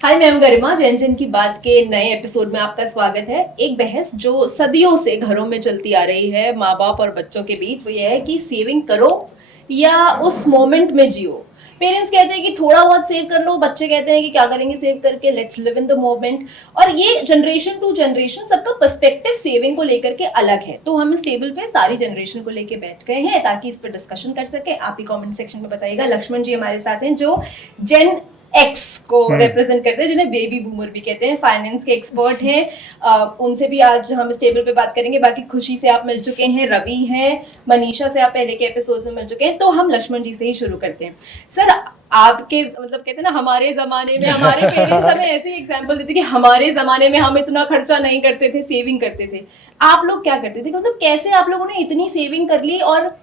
हाय, मैं हूं गरिमा। जैन जैन की बात के नए एपिसोड में आपका स्वागत है। एक बहस जो सदियों से घरों में चलती आ रही है माँ बाप और बच्चों के बीच, वो ये है कि सेविंग करो या उस मोमेंट में जियो। पेरेंट्स कहते हैं कि थोड़ा बहुत सेव कर लो, बच्चे कहते हैं कि क्या करेंगे सेव करके, let's live in the moment. और ये जनरेशन टू जनरेशन सबका पर्सपेक्टिव सेविंग को लेकर के अलग है। तो हम इस टेबल पे सारी जनरेशन को लेके बैठ गए हैं ताकि इस पर डिस्कशन कर सके। आप ही कमेंट सेक्शन में बताइएगा। लक्ष्मण जी हमारे साथ हैं जो जेन एक्स को रिप्रेजेंट करते हैं, जिन्हें बेबी बूमर भी कहते हैं, फाइनेंस के एक्सपर्ट हैं। उनसे भी आज हम इस टेबल पे बात करेंगे। बाकी खुशी से आप मिल चुके हैं, रवि हैं, मनीषा से आप पहले के एपिसोड्स में मिल चुके हैं। तो हम लक्ष्मण जी से ही शुरू करते हैं। सर, आपके मतलब कहते हैं ना, हमारे जमाने में हमारे पेरेंट्स हमें ऐसी एग्जांपल देते कि हमारे जमाने में हम इतना खर्चा नहीं करते थे, सेविंग करते थे। आप लोग क्या करते थे? मतलब कैसे आप लोगों ने इतनी सेविंग कर ली? और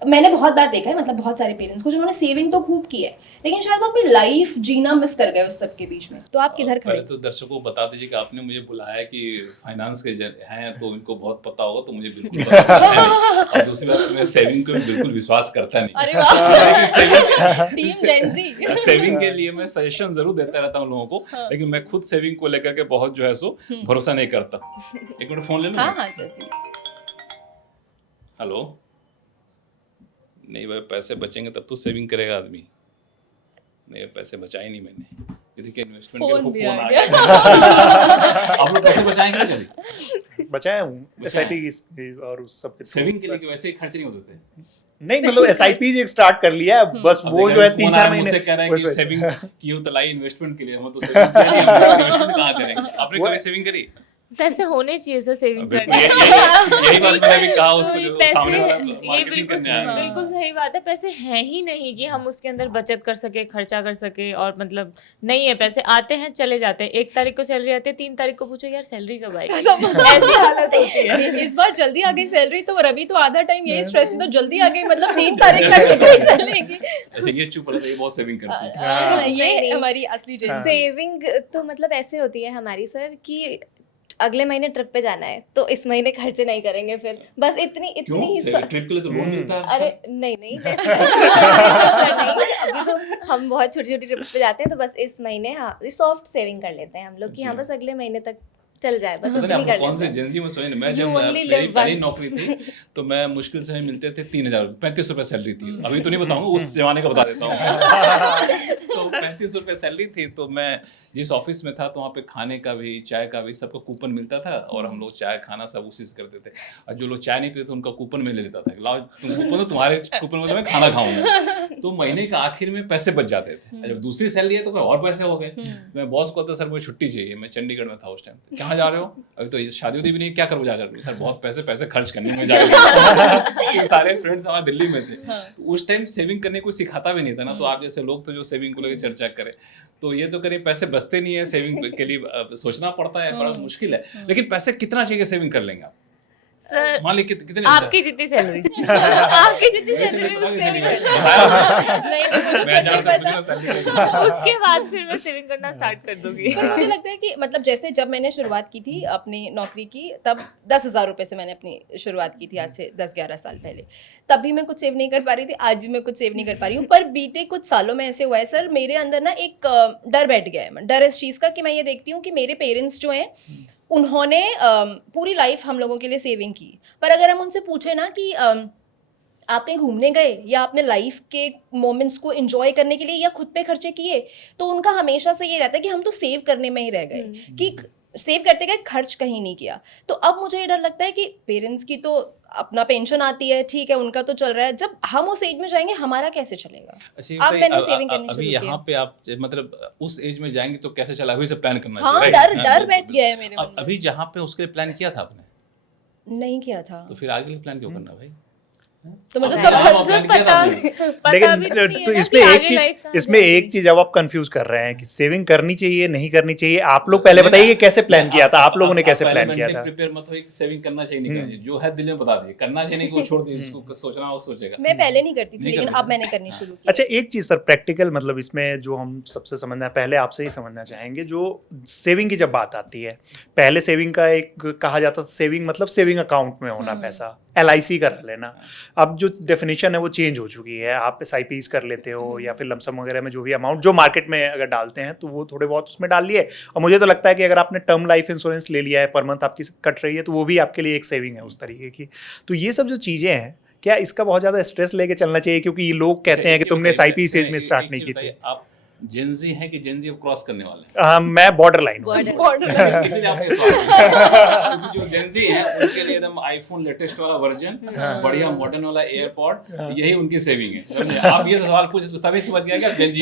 मैंने बहुत बार देखा है, मतलब बहुत सारे पेरेंट्स को जिन्होंने सेविंग तो खूब की है, लेकिन शायद वो अपनी लाइफ जीना मिस कर गए उस सब के बीच में। तो आप किधर खड़े? पहले तो दर्शकों को बता दीजिए कि आपने मुझे बुलाया कि फाइनेंस के हैं तो इनको बहुत पता होगा, तो मुझे बिल्कुल पता नहीं। और दूसरी बात, मैं सेविंग को बिल्कुल विश्वास करता नहीं। अरे वाह, टीम जेन ज़ी। सेविंग के लिए मैं सजेशन जरूर देता रहता हूँ लोगों को, लेकिन मैं खुद सेविंग को लेकर के बहुत जो है सो भरोसा नहीं करता। एक मिनट फोन ले लो। हाँ सर। हेलो। नहीं भाई, पैसे बचेंगे तब तो सेविंग करेगा आदमी। नहीं, पैसे बचाए नहीं मैंने। ये देखिए, इन्वेस्टमेंट के फोन आ गया। आप लोग पैसे बचाएंगे क्या कभी? बचाया हूँ एसआईपी और उस सब के सेविंग के लिए वैसे ही खर्च नहीं होते थे। नहीं, मतलब एसआईपी एक स्टार्ट कर लिया है बस। वो जो है 3-4 महीने मुझसे कह रहे हैं कि सेविंग की हो तो लाई इन्वेस्टमेंट के लिए। हम तो सेविंग के लिए इन्वेस्टमेंट कहाँ करेंगे? आपने कभी सेविंग करी? पैसे होने चाहिए सर सेविंग बिल्कुल, करने। यही बात मैंने भी कहा उसको जो पैसे- सामने वाला ये मार्केटिंग करने आया है। बिल्कुल सही बात है। पैसे हैं ही नहीं कि हम उसके अंदर बचत कर सके, खर्चा कर सके। और मतलब नहीं है, पैसे आते हैं चले जाते हैं। 1 तारीख को सैलरी आती है, 3 तारीख को पूछो यार सैलरी कब आएगी, ऐसी हालत होती है। इस बार जल्दी आ गई सैलरी, तो रवि तो आधा टाइम यही स्ट्रेस में, तो जल्दी आ गई मतलब 3 तारीख तक नहीं चलेगी। ऐसे ये चुप रहता है, ये बहुत सेविंग करती है। ये नहीं। हमारी असली जेन। सेविंग तो मतलब ऐसे होती है हमारी सर कि अगले महीने ट्रिप पे जाना है तो इस महीने खर्चे नहीं करेंगे, फिर बस इतनी क्यों? ही ट्रिप के लिए तो लोन मिलता है। अरे नहीं वैसे नहीं, अभी तो हम बहुत छोटी छोटी ट्रिप्स पे जाते हैं, तो बस इस महीने हाँ सॉफ्ट सेविंग कर लेते हैं हम लोग कि हाँ बस अगले महीने तक चल जाए, बस पता उतनी नहीं कर आपको कौन से लेते हैं। एजेंसी में समझ नहीं। मैं जब You only मेरी live पहली once. नौकरी थी तो मैं मुश्किल से हमें मिलते थे 3,000 35 रुपए सैलरी थी। अभी तो नहीं बताऊंगा, उस जमाने का बता देता हूँ। तो 35 रुपए सैलरी थी, तो मैं जिस ऑफिस में था तो वहाँ पे खाने का भी, चाय का भी, सबको कूपन मिलता था। और हम लोग चाय खाना सब उसी से करते थे। और जो लोग चाय नहीं पीते थे उनका कूपन में ले लेता था। लाओ तुम कूपन, तुम्हारे कूपन में तो मैं खाना खाऊंगा। तो महीने का आखिर में पैसे बच जाते थे। जब दूसरी सैलरी है तो कोई और पैसे हो गए। मैं बॉस को सर मुझे छुट्टी चाहिए, मैं चंडीगढ़ में था उस टाइम। कहाँ जा रहे हो? अभी तो शादी उदी भी नहीं, क्या करो जाकर? सर बहुत पैसे खर्च करने में जाकर। सारे फ्रेंड्स हमारे दिल्ली में थे। तो उस टाइम सेविंग करने को सिखाता भी नहीं था ना। तो आप जैसे लोग तो जो सेविंग को लेकर चर्चा करें, तो ये तो करिए पैसे बचते नहीं है, सेविंग के लिए सोचना पड़ता है, बड़ा मुश्किल है। लेकिन पैसे कितना चाहिए सेविंग कर लेंगे आप? सर मान लीजिए कितने आपकी जितनी सैलरी आपकी जितनी सैलरी उसके बाद फिर मैं सेविंग करना स्टार्ट कर दूंगी। पर मुझे लगता है कि मतलब जैसे जब मैंने शुरुआत की थी अपनी नौकरी की, तब 10,000 रुपए से मैंने अपनी शुरुआत की थी, आज से 10-11 साल पहले। तब भी मैं कुछ सेव नहीं कर पा रही थी, आज भी मैं कुछ सेव नहीं कर पा रही हूँ। पर बीते कुछ सालों में ऐसे हुआ है सर, मेरे अंदर ना एक डर बैठ गया है। डर इस चीज़ का कि मैं ये देखती हूँ कि मेरे पेरेंट्स जो हैं उन्होंने पूरी लाइफ हम लोगों के लिए सेविंग की। पर अगर हम उनसे पूछे ना कि आप कहीं घूमने गए या आपने लाइफ के मोमेंट्स को एंजॉय करने के लिए या खुद पे खर्चे किए, तो उनका हमेशा से ये रहता है कि हम तो सेव करने में ही रह गए, कि सेव करते गए, खर्च कहीं नहीं किया। तो अब मुझे ये डर लगता है कि पेरेंट्स की तो अपना पेंशन आती है, ठीक है, उनका तो चल रहा है, जब हम उस एज में जाएंगे हमारा कैसे चलेगा? अच्छा, आप मैंने सेविंग करनी अभी शुरू यहाँ की। पे आप मतलब उस एज में जाएंगे तो कैसे चला, अभी से प्लान करना हाँ, चाहिए, डर right? डर बैठ गया है मेरे मन में। अभी जहाँ पे उसके लिए प्लान किया था आपने, नहीं किया था तो फिर आगे प्लान क्यों करना भाई? तो मतलब अब आप सब plan किया था आपने? पता भी नहीं लेकिन है तो ना इसमें कि एक आगे चीज life कहाँ इसमें जाएगी। एक चीज अब आप कंफ्यूज कर रहे हैं कि सेविंग करनी चाहिए नहीं करनी चाहिए। आप लोग पहले बताइए कैसे प्लान किया था, आप लोगों ने कैसे प्लान किया था? प्रिपेयर मत हो, सेविंग करना चाहिए नहीं करना चाहिए, जो है दिल में बता दिए, करना चाहिए नहीं को छोड़ दिए, जिसको सोचना वो सोचेगा। मैं पहले नहीं करती थी, नहीं लेकिन करती अब मैंने करनी शुरू की। अच्छा, एक चीज सर प्रैक्टिकल, मतलब इसमें जो हम सबसे समझना, पहले आपसे ही समझना चाहेंगे, जो सेविंग की जब बात आती है, पहले सेविंग का एक कहा जाता था, सेविंग मतलब सेविंग अकाउंट में होना पैसा, LIC करा लेना। अब जो डेफिनेशन है वो चेंज हो चुकी है, आप SIPs कर लेते हो या फिर लमसम वगैरह में जो भी अमाउंट जो मार्केट में अगर डालते हैं तो वो थोड़े बहुत उसमें डाल लिए। और मुझे तो लगता है कि अगर आपने टर्म लाइफ इंश्योरेंस ले लिया है, पर मंथ आपकी कट रही है, तो वो भी आपके लिए एक सेविंग है उस तरीके की। तो ये सब जो चीज़ें हैं, क्या इसका बहुत ज़्यादा स्ट्रेस लेके चलना चाहिए? क्योंकि ये लोग कहते हैं कि तुमने SIP स्टेज में स्टार्ट नहीं की थी। आप जेंजी हैं कि जेंजी अब क्रॉस करने वाले हैं? मैं बॉर्डर लाइन हूँ। इसलिए आप ये सवाल क्योंकि जो जेंजी हैं उनके लिए एकदम आईफोन लेटेस्ट वाला वर्जन, बढ़िया मॉडर्न वाला एयरपॉड, यही उनकी सेविंग है। समझे? आप ये सवाल पूछ सभी समझ गया कि आप जेंजी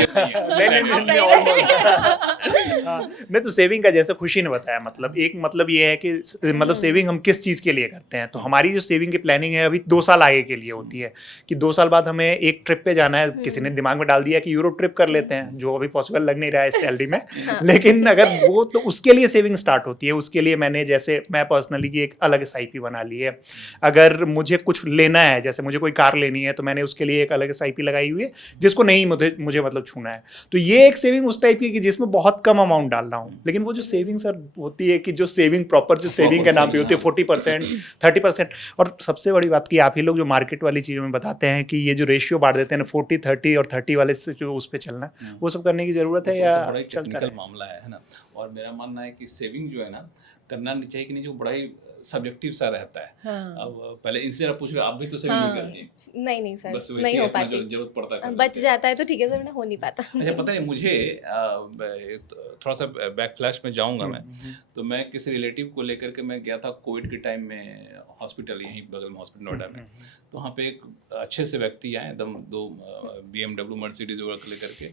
नहीं तो सेविंग का जैसे खुशी ने बताया, मतलब एक मतलब ये है कि मतलब सेविंग हम किस चीज़ के लिए करते हैं। तो हमारी जो सेविंग की प्लानिंग है अभी 2 साल आगे के लिए होती है कि 2 साल बाद हमें एक ट्रिप पे जाना है। किसी ने दिमाग में डाल दिया कि यूरोप ट्रिप कर लेते हैं, जो अभी पॉसिबल लग नहीं रहा है इस सैलरी में, लेकिन अगर वो तो उसके लिए सेविंग स्टार्ट होती है। उसके लिए मैंने जैसे मैं पर्सनली की एक अलग SIP बना ली है। अगर मुझे कुछ लेना है, जैसे मुझे कोई कार लेनी है, तो मैंने उसके लिए एक अलग SIP लगाई हुई है जिसको नहीं मुझे मतलब छूना है। तो ये एक सेविंग उस टाइप की कि जिसमें बहुत कम अमाउंट डाल रहा हूँ। लेकिन वो जो सेविंग सर होती है कि जो सेविंग प्रॉपर जो सेविंग के नाम पे होती है 40% 30%। और सबसे बड़ी बात की आप ही लोग जो मार्केट वाली चीज़ों में बताते हैं कि ये जो रेशियो बांट देते हैं 40-30 और 30 वाले से जो उस पर चलना है, वो सब करने की जरूरत है या बड़ा चलता टेक्निकल है? मामला है ना। और मेरा मानना है कि सेविंग जो है ना करना नहीं चाहिए कि नहीं, जो बड़ा ही सब्जेक्टिव सा रहता है। अब पहले इनसे आप पूछो, आप भी तो सेविंग नहीं करती हैं? नहीं सर, बस नहीं हो पाती। जरूरत पड़ता है बच जाता है तो ठीक है सर, हो नहीं पाता। अच्छा, पता नहीं मुझे थोड़ा सा बैक फ्लैश में जाऊंगा मैं। तो मैं किसी रिलेटिव को लेकर के मैं गया था कोविड के टाइम में हॉस्पिटल, यहीं बगल में हॉस्पिटल नोएडा में। तो वहाँ पे एक अच्छे से व्यक्ति आए, एकदम 2 BMW मर्सिडीज वगैरह लेकर के,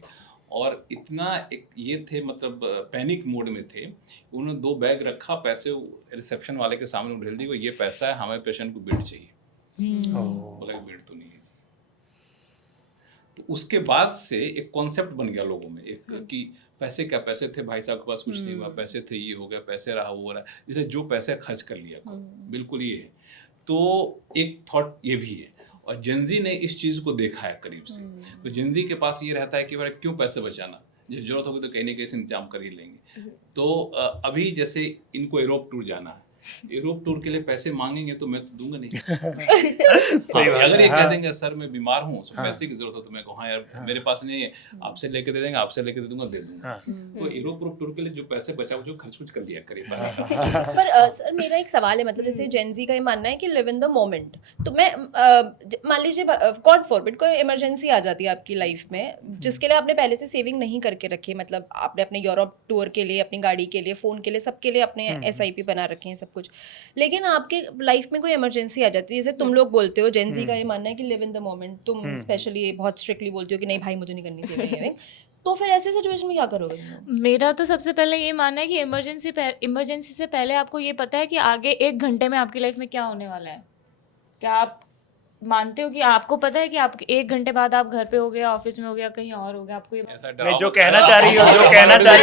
और इतना एक ये थे मतलब पैनिक मोड में थे। उन्होंने 2 बैग रखा, पैसे रिसेप्शन वाले के सामने ढेल दी, ये पैसा है, हमें पेशेंट को बेड चाहिए। बोला बेड तो नहीं है। तो उसके बाद से एक कॉन्सेप्ट बन गया लोगों में एक कि पैसे क्या, पैसे थे भाई साहब के पास, कुछ नहीं हुआ, पैसे थे, ये हो गया, पैसे रहा वो रहा, जैसे जो पैसे खर्च कर लिया, बिल्कुल ये है। तो एक थॉट ये भी है, और जेंजी ने इस चीज़ को देखा है करीब से। तो जेंजी के पास ये रहता है कि भाई क्यों पैसे बचाना, जब जरूरत होगी तो कहीं ना कहीं से इंतजाम कर ही लेंगे। तो अभी जैसे इनको यूरोप टूर जाना है, यूरोप टूर के लिए पैसे मांगेंगे तो मैं तो दूंगा नहीं। सही बात अगर है, ये हाँ। कह देंगे सर मैं बीमार हूँ, पैसे की जरूरत हो, तो मैं कहूँ हाँ यार मेरे पास नहीं है, आपसे लेके दे देंगे, आपसे लेके दे दूंगा, दे दूंगा। तो यूरोप टूर के लिए जो पैसे बचा जो खर्च कुछ कर लिया करीब। पर सर मेरा एक सवाल है, मतलब जैसे जेंजी का ये मानना है कि लिव इन द मोमेंट। तो मैं मान लीजिए गॉड फॉरबिड कोई इमरजेंसी आ जाती है आपकी लाइफ में, जिसके लिए आपने पहले से सेविंग नहीं करके रखी, मतलब आपने अपने यूरोप टूर के लिए, अपनी गाड़ी के लिए, फ़ोन के लिए, सबके लिए अपने SIP बना रखे हैं सब कुछ, लेकिन आपके लाइफ में कोई इमरजेंसी आ जाती है, जैसे तुम लोग बोलते हो जेंजी का ये मानना है कि लिव इन द मोमेंट, तुम स्पेशली बहुत स्ट्रिक्टली बोलते हो कि नहीं भाई मुझे नहीं करनी सेविंग, तो फिर ऐसे सिचुएशन में क्या करोगे तुम? मेरा तो सबसे पहले ये मानना है कि इमरजेंसी से पहले आपको ये पता है कि आगे 1 घंटे में आपकी लाइफ में क्या होने वाला है। क्या आप मानते हो कि आपको पता है कि आप 1 घंटे बाद आप घर पे हो गया, ऑफिस में हो गया, कहीं और हो गया, आपको ये नहीं, जो कहना चाह रही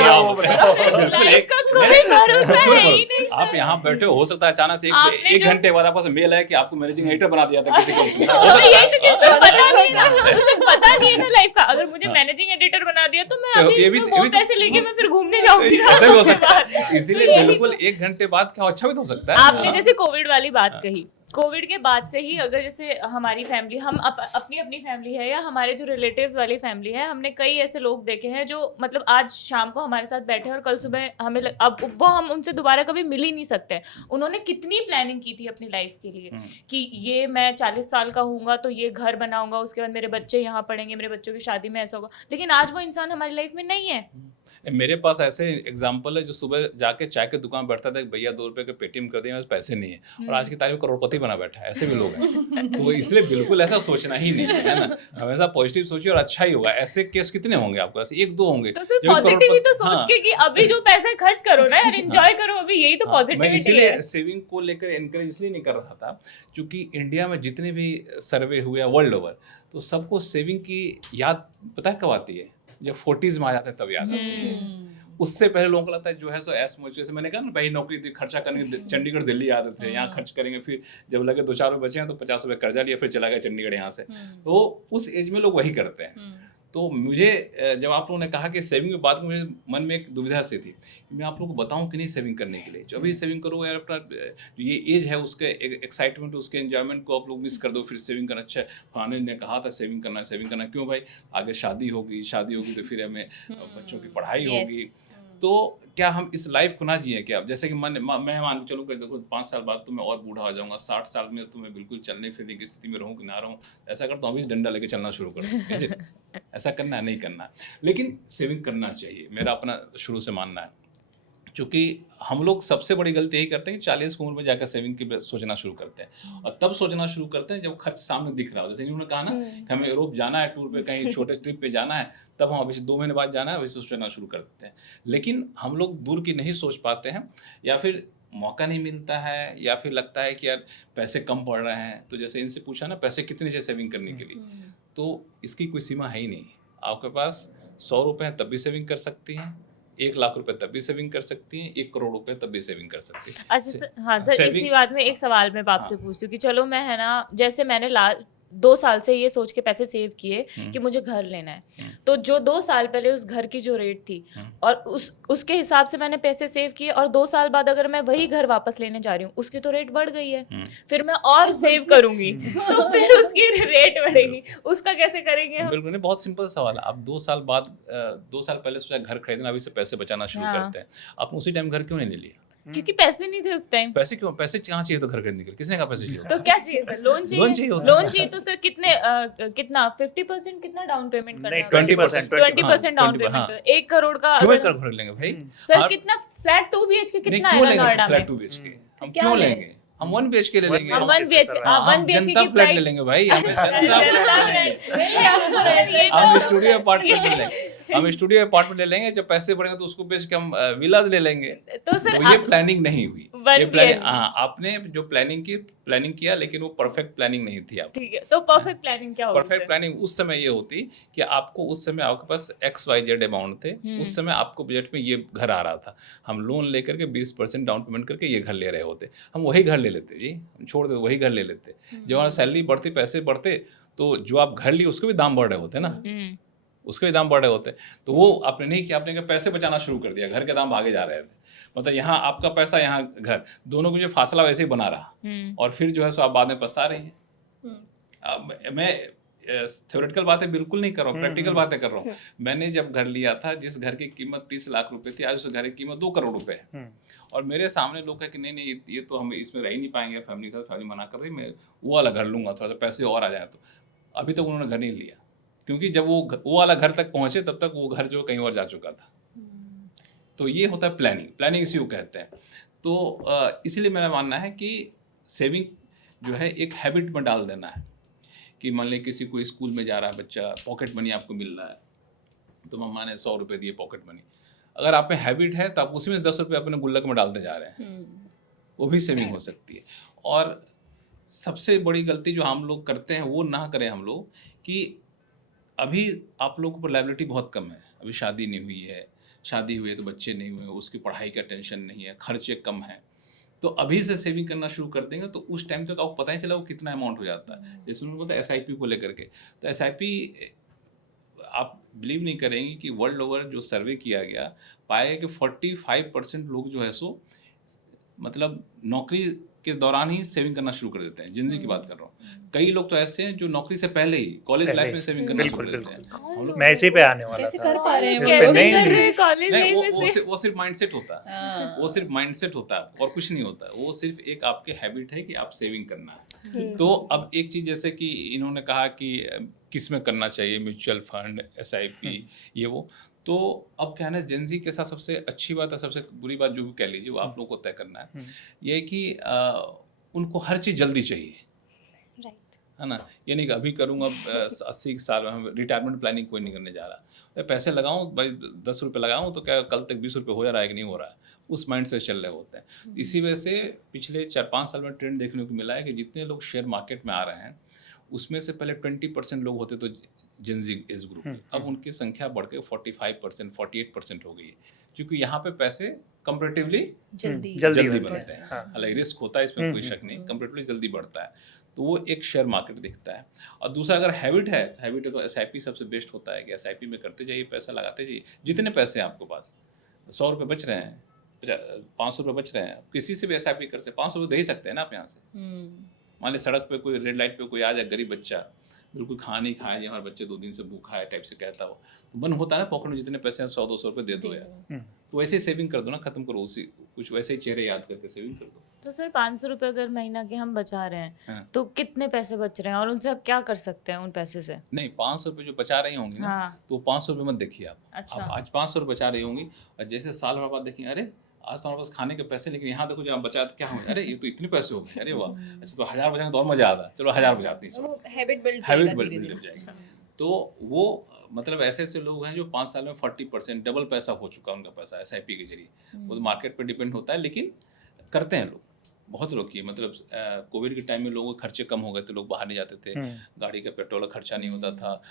हो वो लाइफ का कोई भरोसा है ही नहीं सर। आप यहाँ बैठे हो सकता है अचानक से आपने एक जो- घंटे बाद आपको मेल है कि आपको मैनेजिंग एडिटर बना दिया था किसी कंपनी तो यही तो किसी को पता नहीं है, उसे पता नहीं है ना लाइफ का। अगर मुझे मैनेजिंग एडिटर बना दिया तो मैं तो अभी ये भी- तो वो ये भी तो- पैसे लेके मैं फिर घूमने जाऊंगी ना ऐसा भी हो उसके सकता बाद। है, इसीलिए तो यही बिल्कुल 1 घंटे बाद क्या अच्छा भी तो हो सकता है। आपने जैसे कोविड वाली बात कही, कोविड के बाद से ही अगर जैसे हमारी फैमिली, हम अपनी अपनी फैमिली है या हमारे जो रिलेटिव्स वाली फैमिली है, हमने कई ऐसे लोग देखे हैं जो मतलब आज शाम को हमारे साथ बैठे और कल सुबह हमें अब वो हम उनसे दोबारा कभी मिल ही नहीं सकते। उन्होंने कितनी प्लानिंग की थी अपनी लाइफ के लिए कि ये मैं 40 साल का हूँगा तो ये घर बनाऊंगा, उसके बाद मेरे बच्चे यहाँ पढ़ेंगे, मेरे बच्चों की शादी में ऐसा होगा, लेकिन आज वो इंसान हमारी लाइफ में नहीं है। मेरे पास ऐसे एग्जाम्पल है जो सुबह जाके चाय की दुकान बैठता था कि भैया 2 रुपए के पेटीएम कर दिए, मेरे पास पैसे नहीं है, और आज की तारीख में करोड़पति बना बैठा है। ऐसे भी लोग हैं। तो वो इसलिए बिल्कुल ऐसा सोचना ही नहीं है ना, हमेशा पॉजिटिव सोचिए और अच्छा ही होगा। ऐसे केस कितने होंगे आपके पास? 1-2 होंगे। तो सिर्फ जो पॉजिटिव ही तो करोड़पति- सोच के कि अभी जो पैसे खर्च करो ना यार, एंजॉय करो अभी, यही तो हाँ, मैं पॉजिटिविटी इसीलिए है। सेविंग को लेकर एनकरेज इसलिए नहीं कर रहा था क्योंकि इंडिया में जितने भी सर्वे हुए वर्ल्ड ओवर, तो सबको सेविंग की याद पता है कब आती है? जब 40s में आ जाते हैं तब याद आती है। उससे पहले लोगों को लगता है जो है सो ऐस मौज, जैसे मैंने कहा ना भाई नौकरी थी, खर्चा करने चंडीगढ़ दिल्ली आते थे, यहाँ खर्च करेंगे, फिर जब लगे 2-4 रुपये बचे हैं तो 50 रुपये कर्जा लिया, फिर चला गया चंडीगढ़ यहाँ से। तो उस एज में लोग वही करते हैं। तो मुझे जब आप लोगों ने कहा कि सेविंग की बात, मुझे मन में एक दुविधा सी थी कि मैं आप लोगों को बताऊं कि नहीं सेविंग करने के लिए। जो अभी सेविंग करो यार, अपना ये एज है, उसके एक्साइटमेंट, उसके एंजॉयमेंट को आप लोग मिस कर दो, फिर सेविंग करना। अच्छा, फलाने ने कहा था सेविंग करना, क्यों भाई? आगे शादी होगी तो फिर हमें बच्चों की पढ़ाई होगी। तो क्या हम इस लाइफ को ना जिए क्या? जैसे कि मैं मान के चलूँ कि देखो 5 साल बाद तो मैं और बूढ़ा हो जाऊंगा, 60 साल में तो मैं बिल्कुल चलने फिरने की स्थिति में रहूँ कि ना रहूँ। ऐसा करता हूँ, अभी डंडा लेके चलना शुरू कर दूँ। ऐसा करना है, नहीं करना, लेकिन सेविंग करना चाहिए, मेरा अपना शुरू से मानना है। क्योंकि हम लोग सबसे बड़ी गलती यही करते हैं कि 40 की उम्र में जाकर सेविंग की सोचना शुरू करते हैं, और तब सोचना शुरू करते हैं जब खर्च सामने दिख रहा हो। जैसे उन्होंने कहा ना कि हमें यूरोप जाना है टूर पे, कहीं छोटे ट्रिप पे जाना है, तब हम अभी से 2 महीने बाद जाना है, अभी से सोचना शुरू करते हैं। लेकिन हम लोग दूर की नहीं सोच पाते हैं, या फिर मौका नहीं मिलता है, या फिर लगता है कि यार पैसे कम पड़ रहे हैं। तो जैसे इनसे पूछा ना पैसे कितने चाहिए सेविंग करने के लिए, तो इसकी कोई सीमा है ही नहीं। आपके पास 100 रुपये हैं तब भी सेविंग कर सकती हैं, 1 लाख रुपए तब भी सेविंग कर सकती हैं, 1 करोड़ रुपए तब भी सेविंग कर सकती हैं। अच्छा हाँ सर, सेविंग- इसी बात में एक सवाल मैं आपसे हाँ। पूछती हूँ कि चलो मैं है ना, जैसे मैंने 2 साल से ये सोच के पैसे सेव किए कि मुझे घर लेना है, तो जो 2 साल पहले उस घर की जो रेट थी और उसके हिसाब से मैंने पैसे सेव किए, और 2 साल बाद अगर मैं वही घर वापस लेने जा रही हूँ, उसकी तो रेट बढ़ गई है, फिर मैं और सेव करूंगी तो फिर उसकी रेट बढ़ेगी, उसका कैसे करेंगे हम? बिल्कुल नहीं, बहुत सिंपल सवाल है। आप 2 साल बाद 2 साल पहले सोचा घर खरीदना, अभी से पैसे बचाना शुरू हाँ। करते हैं, आपने उसी टाइम घर क्यों नहीं ले लिया? क्योंकि पैसे नहीं थे उस टाइम। पैसे क्यों? पैसे कहाँ चाहिए तो घर खरीदने के लिए? किसने कहा पैसे चाहिए होता तो है? क्या चाहिए सर? लोन चाहिए। लोन चाहिए होता है। लोन चाहिए तो सर कितना 50% कितना डाउन पेमेंट करना नहीं, है? 20%, 20% डाउन 20%, हाँ। पेमेंट। 1 करोड़ का क्यों अगर- घर लेंगे भाई? सर आप- कितना फ्लैट 2 BHK नहीं, कितना क्यों आएगा लेंगे नोएडा फ्लैट में? 2 BHK? हम क्या क्यों लें? लेंगे? हम 1 BHK ले लेंगे। वन हाँ, BHK 1 BHK सर, हाँ, हाँ, 1 BHK जनता की फ्लैट ले प्राइस लेंगे भाई, हमें जनता हम स्टूडियो अपार्टमेंट ले लेंगे, हम स्टूडियो अपार्टमेंट ले लेंगे। जब पैसे बढ़ेंगे तो उसको बेच के हम विलाज ले लेंगे। तो सर तो ये प्लानिंग नहीं हुई। 1 ये प्लानिंग, BHK हाँ, आपने जो प्लानिंग किया, लेकिन वो परफेक्ट प्लानिंग नहीं थी। आप ठीक है, तो परफेक्ट प्लानिंग क्या होगी परफेक्ट सर? प्लानिंग उस समय ये होती कि आपको उस समय आपके पास XYZ अमाउंट थे, उस समय आपको बजट में ये घर आ रहा था, हम लोन लेकर के 20% डाउन पेमेंट करके ये घर ले रहे होते, हम वही घर ले लेते जी, हम छोड़ देते, वही घर ले लेते। जब हमारा सैलरी बढ़ती, पैसे बढ़ते, तो जो आप घर लिए उसके भी दाम बढ़ रहे होते ना, उसके भी दाम बढ़ रहे होते। तो वो आपने नहीं किया, आपने पैसे बचाना शुरू कर दिया, घर के दाम भागे जा रहे थे। मतलब यहाँ आपका पैसा, यहाँ घर, दोनों को जो फासला वैसे ही बना रहा, और फिर जो है सो आप बाद में पछता रही हैं। अब मैं थ्योरेटिकल बातें बिल्कुल नहीं कर रहा हूँ, प्रैक्टिकल बातें कर रहा हूँ। मैंने जब घर लिया था, जिस घर की कीमत 30 लाख रुपए थी, आज उस घर की कीमत 2 करोड़ रुपए है। और मेरे सामने लोग हैं कि नहीं ये तो हम इसमें रह ही नहीं पाएंगे, फैमिली के साथ, फैमिली मना कर रही, मैं वो वाला घर लूंगा, थोड़ा सा पैसे और आ जाए। तो अभी तक उन्होंने घर नहीं लिया, क्योंकि जब वो वाला घर तक पहुंचे, तब तक वो घर जो कहीं और जा चुका था। तो ये होता है प्लानिंग इसी को कहते हैं। तो इसलिए मेरा मानना है कि सेविंग जो है एक हैबिट में डाल देना है। कि मान लें किसी को स्कूल में जा रहा है बच्चा, पॉकेट मनी आपको मिल रहा है, तो मम्मा ने 100 रुपये दिए पॉकेट मनी, अगर आप में हैबिट है तो आप उसी में से 10 रुपये अपने गुल्लक में डालते जा रहे हैं, वो भी सेविंग हो सकती है। और सबसे बड़ी गलती जो हम लोग करते हैं वो ना करें हम लोग, कि अभी आप लोगों पर लायबिलिटी बहुत कम है, अभी शादी नहीं हुई है, शादी हुई है तो बच्चे नहीं हुए, उसकी पढ़ाई का टेंशन नहीं है, खर्चे कम हैं, तो अभी से सेविंग करना शुरू कर देंगे तो उस टाइम तक आपको पता ही चला वो कितना अमाउंट हो जाता है। जैसे उन्होंने बताया SIP को लेकर के, तो SIP आप बिलीव नहीं करेंगे कि वर्ल्ड ओवर जो सर्वे किया गया, पाया कि 45% लोग जो है सो मतलब नौकरी के दौरान ही सेविंग करना शुरू कर देते हैं। जिंदगी की बात कर रहा हूँ, कई लोग तो ऐसे हैं जो नौकरी से पहले ही कॉलेज लाइफ में सेविंग करना शुरू कर देते हैं। हम लोग मैं इसी पे आने वाला कैसे था। कर पा रहे हैं इस वो पे लोग? नहीं, कर रहे हैं कॉलेज नहीं, लाइफ में से? वो सिर्फ माइंडसेट होता है, वो सिर्फ माइंडसेट होता है और कुछ नहीं होता है। वो सिर्फ एक आपके हैबिट है कि आप सेविंग करना है। तो अब एक चीज जैसे कि इन्होंने कहा कि किस में करना चाहिए, म्यूचुअल फंड, SIP, ये वो, तो अब क्या है ना, जेनजी के साथ सबसे अच्छी बात है, सबसे बुरी बात जो भी कह लीजिए, वो आप लोगों को तय करना है। ये है कि उनको हर चीज़ जल्दी चाहिए, है ना। ये नहीं कि अभी करूँगा 80 साल में, हम रिटायरमेंट प्लानिंग कोई नहीं करने जा रहा। पैसे लगाऊँ भाई, 10 रुपये लगाऊँ तो क्या कल तक 20 रुपये हो जा रहा है कि नहीं हो रहा है, उस माइंड से चल रहे होते हैं। इसी वजह से पिछले 4-5 साल में ट्रेंड देखने को मिला है कि जितने लोग शेयर मार्केट में आ रहे हैं, उसमें से पहले 20% लोग होते तो जेनजी एज ग्रुप में, अब उनकी संख्या बढ़ के 45%, 48% हो गई है, क्योंकि यहाँ पे पैसे कंपैरेटिवली जल्दी जल्दी जल्दी होते बनते हैं। हाँ। हालांकि रिस्क होता है, इसमें कोई शक नहीं, कंपैरेटिवली जल्दी बढ़ता है। तो वो एक शेयर मार्केट दिखता है। और दूसरा अगर हैबिट है तो SIP सबसे बेस्ट होता है कि SIP में करते जाइए, पैसा लगाते जाइए। जितने पैसे हैं आपके पास, 100 रुपये बच रहे हैं, 500 रुपये बच रहे हैं, किसी से भी SIP कर सकते, 500 रुपये दे ही सकते हैं ना आप यहाँ से। मान लीजिए सड़क पे कोई रेड लाइट पे कोई आ जाए, गरीब बच्चा बिल्कुल खाना नहीं खाया, हमारे बच्चे 2 दिन से भूखा है टाइप से कहता हो, तो मन होता है ना पॉकेट में जितने पैसे हैं 100-200 रुपये दे दो यार। तो वैसे ही सेविंग कर दो ना, खत्म करो, उसी कुछ वैसे ही चेहरे याद करके सेविंग कर दो। तो सर 500 रुपए अगर महीना के हम बचा रहे हैं हाँ। तो कितने पैसे बच रहे हैं और उनसे आप क्या कर सकते हैं उन पैसे से? नहीं, 500 रुपये जो बचा रही होंगी ना, हाँ। तो 500 रुपये मत देखिए आप। अच्छा। आप आज 500 रुपये बचा रही होंगी और जैसे साल भर बाद देखिए, अरे आज तो हमारे पास खाने के पैसे, लेकिन यहाँ देखो जो आप बचाते क्या हो, अरे ये तो इतने पैसे हो गए, अरे वाह, अच्छा तो 1000 बचाएंगे तो और मजा आता है, चलो 1000 बचाते हैं इस वो बार। हैबिट बिल्ड हैबिट करेगा बिल्ड धीरे-धीरे। हो जाएगी। तो वो मतलब ऐसे ऐसे लोग हैं जो 5 साल में 40% डबल पैसा हो चुका है उनका पैसा SIP के जरिए। वो तो मार्केट पे डिपेंड होता है, लेकिन करते हैं लोग, बहुत लोग किए। मतलब कोविड के टाइम में लोगों के खर्चे कम हो गए थे, लोग बाहर नहीं जाते थे, गाड़ी का पेट्रोल का खर्चा नहीं होता था,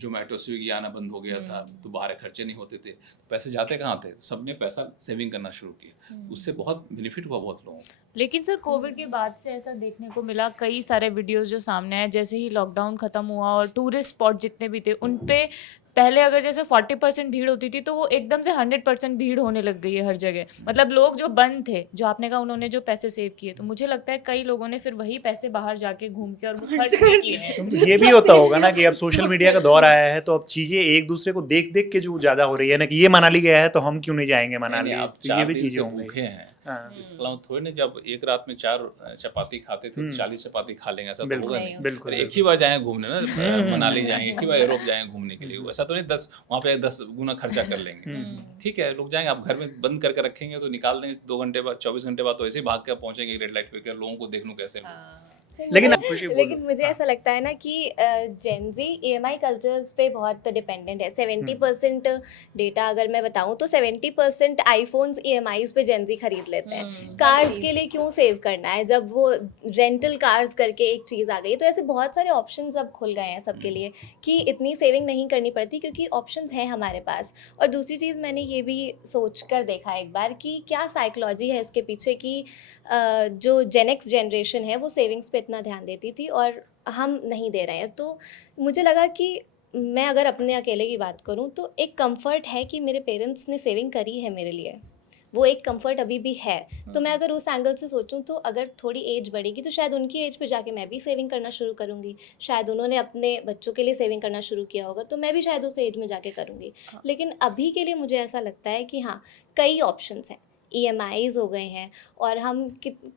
जोमेटो स्विगी आना बंद हो गया था, तो बाहर खर्चे नहीं होते थे, पैसे जाते कहाँ थे, सबने पैसा सेविंग करना शुरू किया, उससे बहुत बेनिफिट हुआ बहुत लोगों को। लेकिन सर कोविड के बाद से ऐसा देखने को मिला, कई सारे वीडियोस जो सामने आए, जैसे ही लॉकडाउन खत्म हुआ और टूरिस्ट स्पॉट जितने भी थे उन पे पहले अगर जैसे 40% भीड़ होती थी तो वो एकदम से 100% भीड़ होने लग गई है हर जगह। मतलब लोग जो बंद थे, जो आपने कहा उन्होंने जो पैसे सेव किए, तो मुझे लगता है कई लोगों ने फिर वही पैसे बाहर जाके घूम के और वो खर्च भी किए हैं। ये भी होता होगा ना कि अब सोशल मीडिया का दौर आया है, तो अब चीजें एक दूसरे को देख देख के जो ज्यादा हो रही है ना, कि ये मनाली गया है तो हम क्यों नहीं जाएंगे मनाली, आप तो ये भी 4 दिन चीजें से होंगी। भूखे हैं, हाँ। इसके अलावा थोड़ी ना, जब एक रात में 4 चपाती खाते थे तो 40 चपाती खा लेंगे, ऐसा तो बिल्कुल होगा नहीं। बिल्कुल एक ही बार जाएंगे घूमने ना, मनाली जाएंगे, एक ही बार यूरोप जाएंगे घूमने के लिए, ऐसा तो नहीं 10 वहाँ पे 10 गुना खर्चा कर लेंगे। ठीक है, लोग जाएंगे, आप घर में बंद करके रखेंगे तो निकाल देंगे 2 घंटे बाद, 24 घंटे बाद तो ऐसे ही भाग के पहुंचेंगे रेड लाइट पे, लोगों को देख लूं कैसे। लेकिन आप खुशी बोलो। लेकिन मुझे ऐसा लगता है ना कि जेनजी EMI कल्चर्स पे बहुत डिपेंडेंट है। 70% डेटा अगर मैं बताऊं तो 70% आईफोन्स EMIs पे जेनजी खरीद लेते हैं। कार्स के लिए क्यों सेव करना है जब वो रेंटल कार्स करके एक चीज़ आ गई। तो ऐसे बहुत सारे ऑप्शंस अब खुल गए हैं सबके लिए कि इतनी सेविंग नहीं करनी पड़ती क्योंकि ऑप्शंस हैं हमारे पास। और दूसरी चीज़ मैंने ये भी सोच कर देखा एक बार कि क्या साइकोलॉजी है इसके पीछे कि जो Gen X जनरेशन है वो सेविंग्स पे इतना ध्यान देती थी और हम नहीं दे रहे हैं। तो मुझे लगा कि मैं अगर अपने अकेले की बात करूं तो एक कंफर्ट है कि मेरे पेरेंट्स ने सेविंग करी है मेरे लिए, वो एक कंफर्ट अभी भी है। तो मैं अगर उस एंगल से सोचूं तो अगर थोड़ी एज बढ़ेगी तो शायद उनकी एज पे जाके मैं भी सेविंग करना शुरू करूंगी, शायद उन्होंने अपने बच्चों के लिए सेविंग करना शुरू किया होगा तो मैं भी शायद उस एज में जाके करूंगी। लेकिन अभी के लिए मुझे ऐसा लगता है कि हाँ, कई ऑप्शंस हैं, EMIs हो गए हैं और हम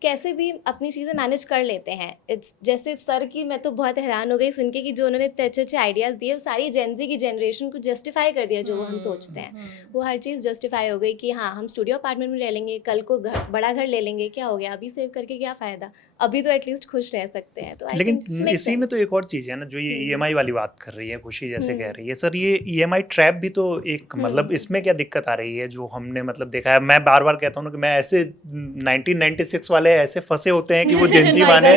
कैसे भी अपनी चीज़ें मैनेज कर लेते हैं। इट्स जैसे सर की, मैं तो बहुत हैरान हो गई सुन के कि जो उन्होंने इतने अच्छे अच्छे आइडियाज़ दिए वो सारी जेनजी की जनरेशन को जस्टिफाई कर दिया। जो हम सोचते हैं वो हर चीज़ जस्टिफाई हो गई कि हाँ हम स्टूडियो अपार्टमेंट में रह लेंगे, कल को बड़ा घर ले लेंगे, क्या हो गया, अभी सेव करके क्या फ़ायदा, अभी तो एटलीस्ट खुश रह सकते हैं। तो लेकिन इसी में तो एक और चीज़ है ना, जो ये EMI वाली बात कर रही है खुशी, जैसे कह रही है सर, ये EMI ट्रैप भी तो एक मतलब इसमें क्या दिक्कत आ रही है जो हमने मतलब देखा है। मैं बार बार कहता हूँ ना कि मैं ऐसे 1996 वाले ऐसे फंसे होते हैं कि वो जेनजी माने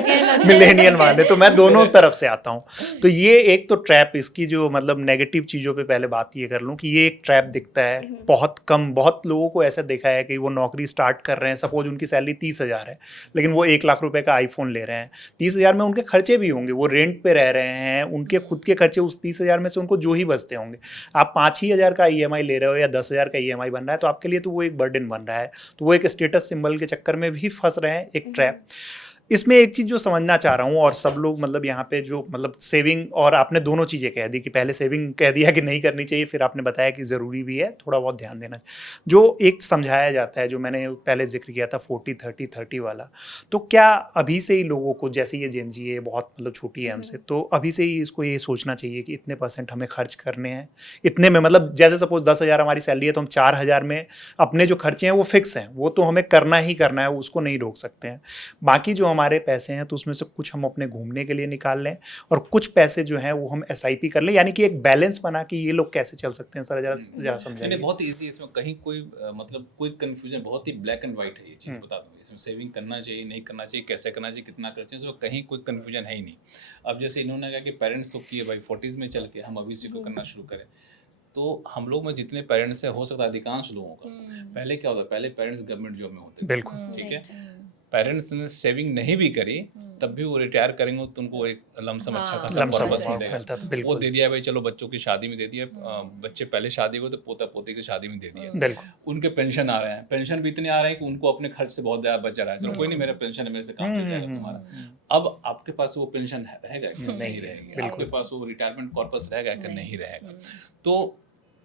मिलेनियल माने, तो मैं दोनों तरफ से आता हूँ। तो ये एक तो ट्रैप, इसकी जो मतलब नेगेटिव चीज़ों पे पहले बात ये कर लूँ कि ये एक ट्रैप दिखता है। बहुत कम, बहुत लोगों को ऐसा देखा है कि वो नौकरी स्टार्ट कर रहे हैं, सपोज उनकी सैलरी 30,000 है लेकिन वो 1 लाख रुपए का आईफोन ले रहे हैं। 30,000 में उनके खर्चे भी होंगे, वो रेंट पे रह रहे हैं, उनके खुद के खर्चे उस 30,000 में से उनको जो ही बचते होंगे। आप 5 ही हज़ार का EMI ले रहे हो या 10,000 का EMI बन रहा है तो आपके लिए तो वो एक बर्डन बन रहा है। तो वो एक स्टेटस सिंबल के चक्कर में भी फंस रहे हैं, एक ट्रैप। इसमें एक चीज़ जो समझना चाह रहा हूँ, और सब लोग मतलब यहाँ पे जो मतलब सेविंग, और आपने दोनों चीज़ें कह दी कि पहले सेविंग कह दिया कि नहीं करनी चाहिए, फिर आपने बताया कि ज़रूरी भी है, थोड़ा बहुत ध्यान देना चाहिए। जो एक समझाया जाता है, जो मैंने पहले जिक्र किया था 40-30-30 वाला, तो क्या अभी से ही लोगों को, जैसे ये जेन जी है बहुत मतलब छोटी है हमसे, तो अभी से ही इसको ये सोचना चाहिए कि इतने % हमें खर्च करने हैं, इतने में मतलब जैसे सपोज 10,000 हमारी सैलरी है तो हम 4,000 में अपने जो खर्चे हैं वो फिक्स हैं, वो तो हमें करना ही करना है, उसको नहीं रोक सकते हैं। बाकी जो हमारे पैसे हैं तो उसमें से कुछ हम अपने घूमने के लिए निकाल लें और कुछ पैसे जो हैं वो हम SIP कर लें, यानी कि एक बैलेंस बना कि ये लोग कैसे चल सकते हैं। सर जरा समझाइए। बहुत ईजी, इसमें कहीं कोई मतलब कोई कंफ्यूजन, बहुत ही ब्लैक एंड व्हाइट है ये चीज़, बता दूँ। इसमें सेविंग करना चाहिए, नहीं करना चाहिए, कैसे करना चाहिए, कितना करना चाहिए, इसमें कहीं कोई कंफ्यूजन है ही नहीं। अब जैसे इन्होंने कहा कि पेरेंट्स तो किए भाई 40s में चल के हम अभी से को करना शुरू करें, तो हम लोग में जितने पेरेंट्स हैं, हो सकता है अधिकांश लोगों का पहले क्या होता है, पहले पेरेंट्स गवर्नमेंट जॉब में होते थे, बिल्कुल ठीक है। पेरेंट्स ने सेविंग नहीं भी करी तब भी वो रिटायर करेंगे तो उनको एक लमसम अच्छा खासा लमसम वापस मिलता मिलेगा। था, वो बिल्कुल दे दिया भाई, चलो बच्चों की शादी में दे दिया, बच्चे पहले शादी हुए तो पोता पोती की शादी में दे दिया। बिल्कुल। उनके पेंशन आ रहे हैं, पेंशन भी इतने आ रहे हैं कि उनको अपने खर्च से बहुत ज़्यादा बच रहा है। चलो कोई नहीं, मेरा पेंशन है, मेरे से काम चल जाएगा तुम्हारा। अब आपके पास वो पेंशन रहेगा कि नहीं रहेगी, आपके पास वो रिटायरमेंट कॉर्पस रहेगा कि नहीं रहेगा। तो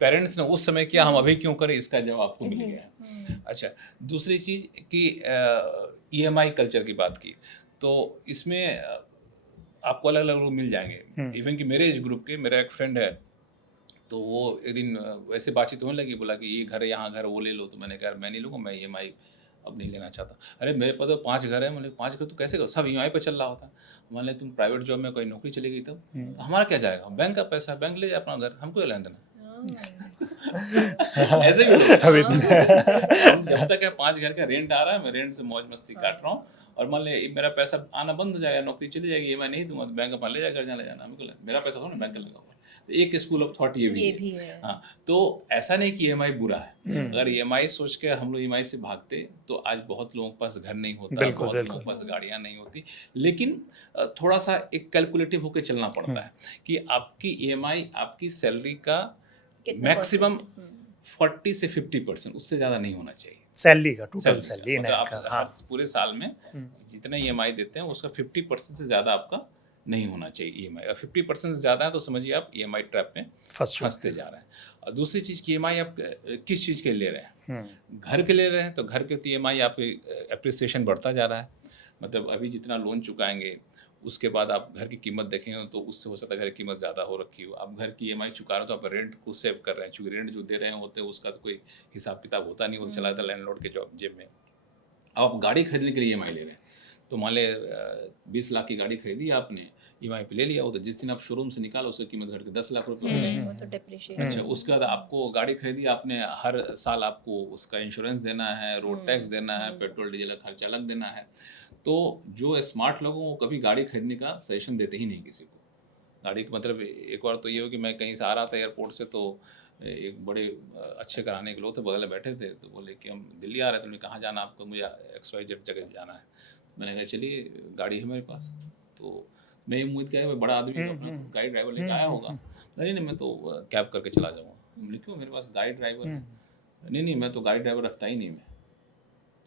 पेरेंट्स ने उस समय किया, हम अभी क्यों करें, इसका जवाब आपको मिल गया। अच्छा, दूसरी चीज़ कि EMI कल्चर की बात की, तो इसमें आपको अलग अलग लोग मिल जाएंगे। इवन कि मेरे एज ग्रुप के, मेरा एक फ्रेंड है, तो वो एक दिन वैसे बातचीत होने लगी, बोला कि ये घर है, यहाँ घर, वो ले लो। तो मैंने कहा मैं नहीं लूँगा, मैं EMI अब नहीं लेना चाहता। अरे मेरे पास तो 5 घर है। मैंने 5 घर तो कैसे करो, सब EMI पे चल रहा होता। मान ले तुम प्राइवेट जॉब में कोई नौकरी चली गई तब, तो हमारा क्या जाएगा, बैंक का पैसा, बैंक ले जाए अपना घर, हमको लेना देना। ऐसे भी लोग हैं। हम जब तक है 5 घर का रेंट आ रहा है, मैं रेंट से मौज मस्ती काट रहा हूँ, और मान ले मेरा पैसा आना बंद हो जाएगा, नौकरी चली जाएगी, EMI नहीं दूंगा, तो बैंक अपना ले जाएगा, घर जहाँ ले जाना, हमको मेरा पैसा हो ना बैंक का लगा हुआ। तो एक स्कूल ऑफ थॉट ये भी है। हाँ, तो ऐसा नहीं कि EMI बुरा है। अगर EMI सोच के हम लोग EMI से भागते तो आज बहुत लोगों के पास घर नहीं होता, बहुत लोगों के पास गाड़ियाँ नहीं होती। लेकिन थोड़ा सा एक कैलकुलेटिव होकर चलना पड़ता है कि आपकी EMI आपकी सैलरी का मैक्सिमम 40 से 50%, उससे ज़्यादा नहीं होना चाहिए। सैलरी का, टोटल सैलरी, मतलब आप पूरे साल में जितना EMI देते हैं उसका 50% से ज़्यादा आपका नहीं होना चाहिए EMI। और 50% से ज़्यादा है तो समझिए आप EMI ट्रैप में फंसते जा रहे हैं। और दूसरी चीज़ की EMI आप किस चीज़ के ले रहे हैं, घर के ले रहे हैं तो घर के EMI आपके एप्रिसिएशन बढ़ता जा रहा है। मतलब अभी जितना लोन चुकाएंगे उसके बाद आप घर की कीमत देखेंगे तो उससे हो सकता है घर की कीमत ज़्यादा हो रखी हो। आप घर की EMI चुका रहे हो तो आप रेंट को सेव कर रहे हैं, चूँकि रेंट जो दे रहे होते हैं उसका तो कोई हिसाब किताब होता नहीं, वो चला जाता लैंडलॉर्ड के जेब में। अब आप गाड़ी खरीदने के लिए EMI ले रहे हैं, तो मान ले 20 लाख की गाड़ी खरीदी आपने, EMI पे ले लिया हो, तो जिस दिन आप शोरूम से निकालो उसकी कीमत घट के 10 लाख रुपये हो जाएगी। अच्छा, उसके बाद आपको गाड़ी खरीदी आपने, हर साल आपको उसका इंश्योरेंस देना है, रोड टैक्स देना है, पेट्रोल डीजल का खर्चा अलग देना है। तो जो स्मार्ट लोग हैं वो कभी गाड़ी खरीदने का सजेशन देते ही नहीं किसी को। गाड़ी का मतलब एक बार तो ये हो कि मैं कहीं से आ रहा था एयरपोर्ट से, तो एक बड़े अच्छे कराने के लोग थे बगल में बैठे थे, तो बोले कि हम दिल्ली आ रहे थे। तो कहाँ जाना आपको, मुझे XYZ जगह जाना है। मैंने कहा चलिए, गाड़ी है मेरे पास। तो मैं ये उम्मीद किया बड़ा आदमी अपना गाड़ी ड्राइवर लेकर आया होगा। नहीं मैं तो कैब करके चला जाऊँगा। बोले क्यों, मेरे पास गाड़ी ड्राइवर है। नहीं मैं तो गाड़ी ड्राइवर रखता ही नहीं। मैं